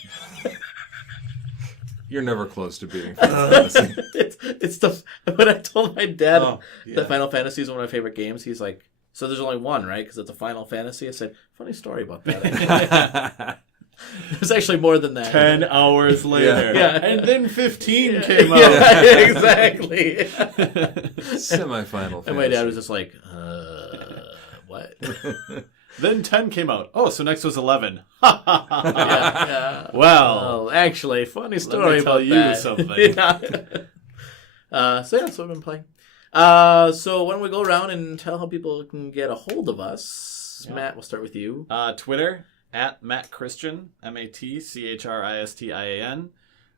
You're never close to beating Final Fantasy. It's the... When I told my dad yeah. that Final Fantasy is one of my favorite games, he's like, so there's only one, right? Because it's a Final Fantasy. I said, funny story about that. There's actually more than that. 10 hours later. Yeah. And then 15 came out. Yeah, exactly. Semi-final And my dad was just like, what? Then 10 came out. Oh, so next was 11. Yeah. Well, actually, funny story let me tell about you that. something. So that's what I've been playing. So why don't we go around and tell how people can get a hold of us? Yeah. Matt, we'll start with you. Twitter, @MattChristian, MattChristian.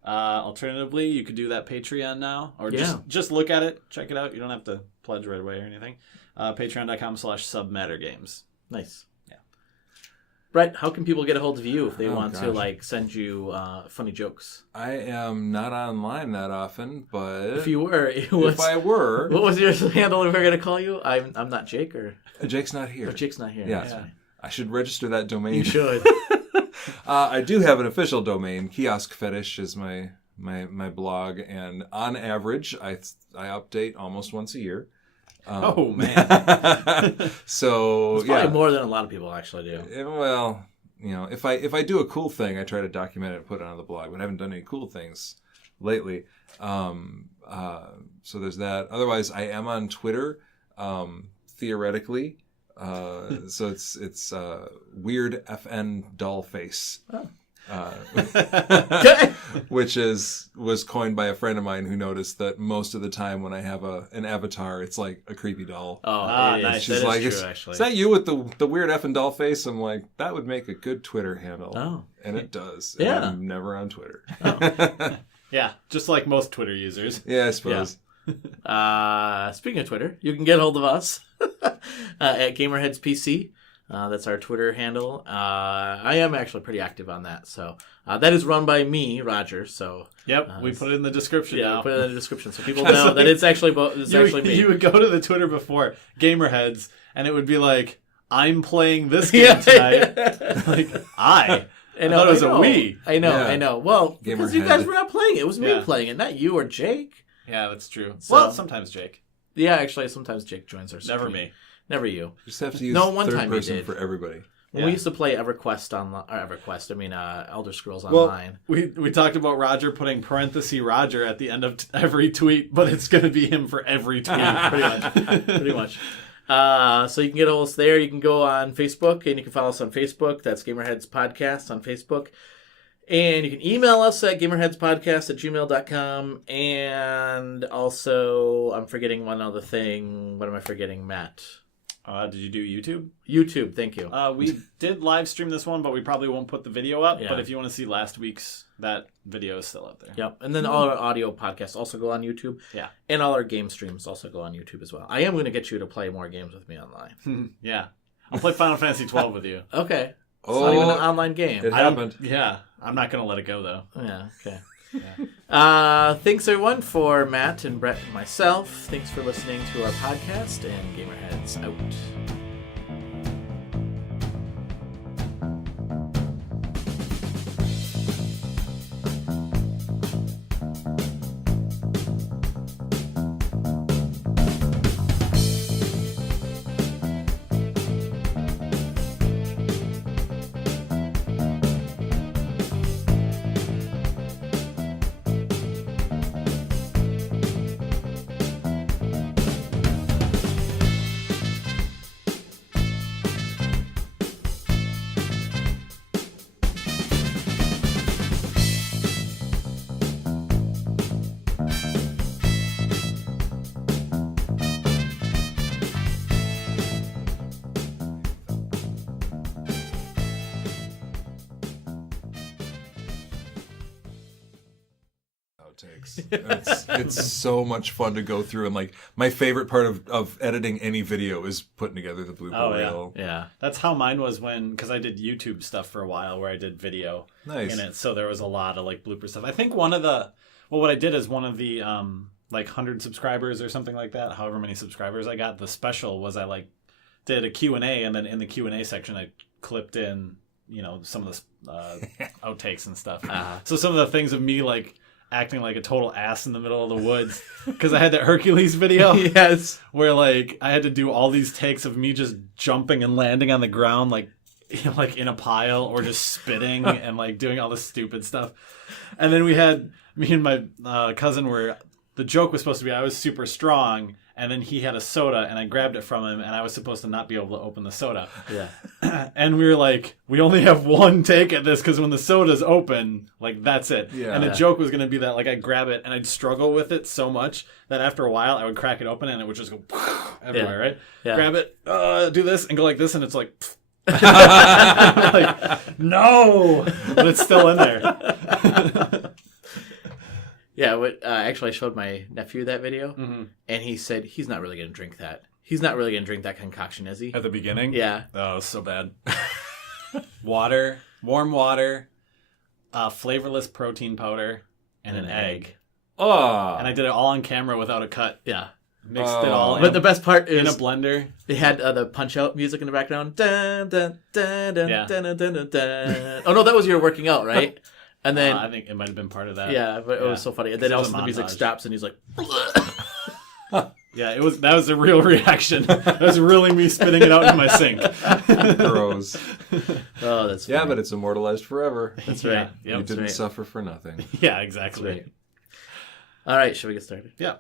Alternatively, you could do that Patreon now, or just look at it, check it out. You don't have to pledge right away or anything. Patreon.com/submattergames. Nice. Yeah. Brett, how can people get a hold of you if they want to send you funny jokes? I am not online that often, but If you were, if I were, what was your handle if we're going to call you? I'm not Jake, or Jake's not here. Jake's not here. Yeah. I should register that domain. You should. I do have an official domain. Kiosk Fetish is my blog, and on average, I update almost once a year. Oh man! So it's probably more than a lot of people actually do. Well, if I do a cool thing, I try to document it and put it on the blog. But I haven't done any cool things lately. So there's that. Otherwise, I am on Twitter, theoretically. So it's weird FN Dollface. Oh. Which was coined by a friend of mine who noticed that most of the time when I have an avatar, it's like a creepy doll. Oh, nice. She's like, true, actually. Is that you with the weird effing doll face? I'm like, that would make a good Twitter handle. Oh. And it does. Yeah. And I'm never on Twitter. Oh. Yeah, just like most Twitter users. Yeah, I suppose. Yeah. Speaking of Twitter, you can get hold of us at Gamerheads PC. That's our Twitter handle. I am actually pretty active on that. So that is run by me, Roger. So yep, we put it in the description. Yeah, now. we put it in the description so people know that it's actually me. You would go to the Twitter before Gamerheads, and it would be like, "I'm playing this game tonight." I thought it was a we. I know. Well, because you guys were not playing it. It was me Yeah. playing it, not you or Jake. Yeah, that's true. So, well, sometimes Jake. Yeah, actually, sometimes Jake joins our stream. Never me. Never you. You just have to use one third time person you did. for everybody. When we used to play EverQuest online, or EverQuest, I mean Elder Scrolls Online. We talked about Roger putting parenthesis Roger at the end of every tweet, but it's going to be him for every tweet. Pretty much. So you can get us there. You can go on Facebook, and you can follow us on Facebook. That's Gamerheads Podcast on Facebook. And you can email us at gamerheadspodcast@gmail.com. And also, I'm forgetting one other thing. What am I forgetting, Matt? Did you do YouTube? YouTube, thank you. We did live stream this one, but we probably won't put the video up. Yeah. But if you want to see last week's, that video is still up there. Yep. And then all our audio podcasts also go on YouTube. Yeah. And all our game streams also go on YouTube as well. I am going to get you to play more games with me online. Yeah. I'll play Final Fantasy 12 with you. Okay. It's not even an online game. It happened. I'm not going to let it go, though. Yeah, okay. Thanks everyone for Matt and Brett and myself. Thanks for listening to our podcast, and Gamerheads out. It's so much fun to go through, and like my favorite part of editing any video is putting together the blooper reel. Yeah. That's how mine was because I did YouTube stuff for a while where I did video in it. So there was a lot of like blooper stuff. I think what I did is one of the like 100 subscribers or something like that, however many subscribers I got, the special was I like did a Q&A, and then in the Q&A section I clipped in, some of the outtakes and stuff. So some of the things of me like acting like a total ass in the middle of the woods because I had that Hercules video. Yes. Where like I had to do all these takes of me just jumping and landing on the ground like in a pile, or just spitting and like doing all this stupid stuff. And then me and my cousin the joke was supposed to be I was super strong, and then he had a soda and I grabbed it from him, and I was supposed to not be able to open the soda. Yeah. And we were like, we only have one take at this because when the soda's open, like that's it. Yeah. And the joke was going to be that like I'd grab it and I'd struggle with it so much that after a while I would crack it open and it would just go everywhere, right? Yeah. Grab it, do this and go like this, and it's like, like no, but it's still in there. Yeah, actually, I showed my nephew that video, and he said he's not really going to drink that. He's not really going to drink that concoction, is he? At the beginning? Yeah. Oh, it was so bad. Warm water, flavorless protein powder, and an egg. Oh. And I did it all on camera without a cut. Yeah. Mixed it all But the best part is in a blender. They had the Punch-Out music in the background. Dun, dun, dun, dun, Yeah. dun, dun, dun, dun. Oh, no, that was you working out, right? And then I think it might have been part of that. Yeah, but it was so funny. And then It was also a the music montage. stops, and he's like, Yeah, that was a real reaction. That was really me spitting it out in my sink. Gross. oh, that's funny. Yeah, but it's immortalized forever. That's right. Yeah, You didn't right. suffer for nothing. yeah, exactly. All right, shall we get started? Yeah.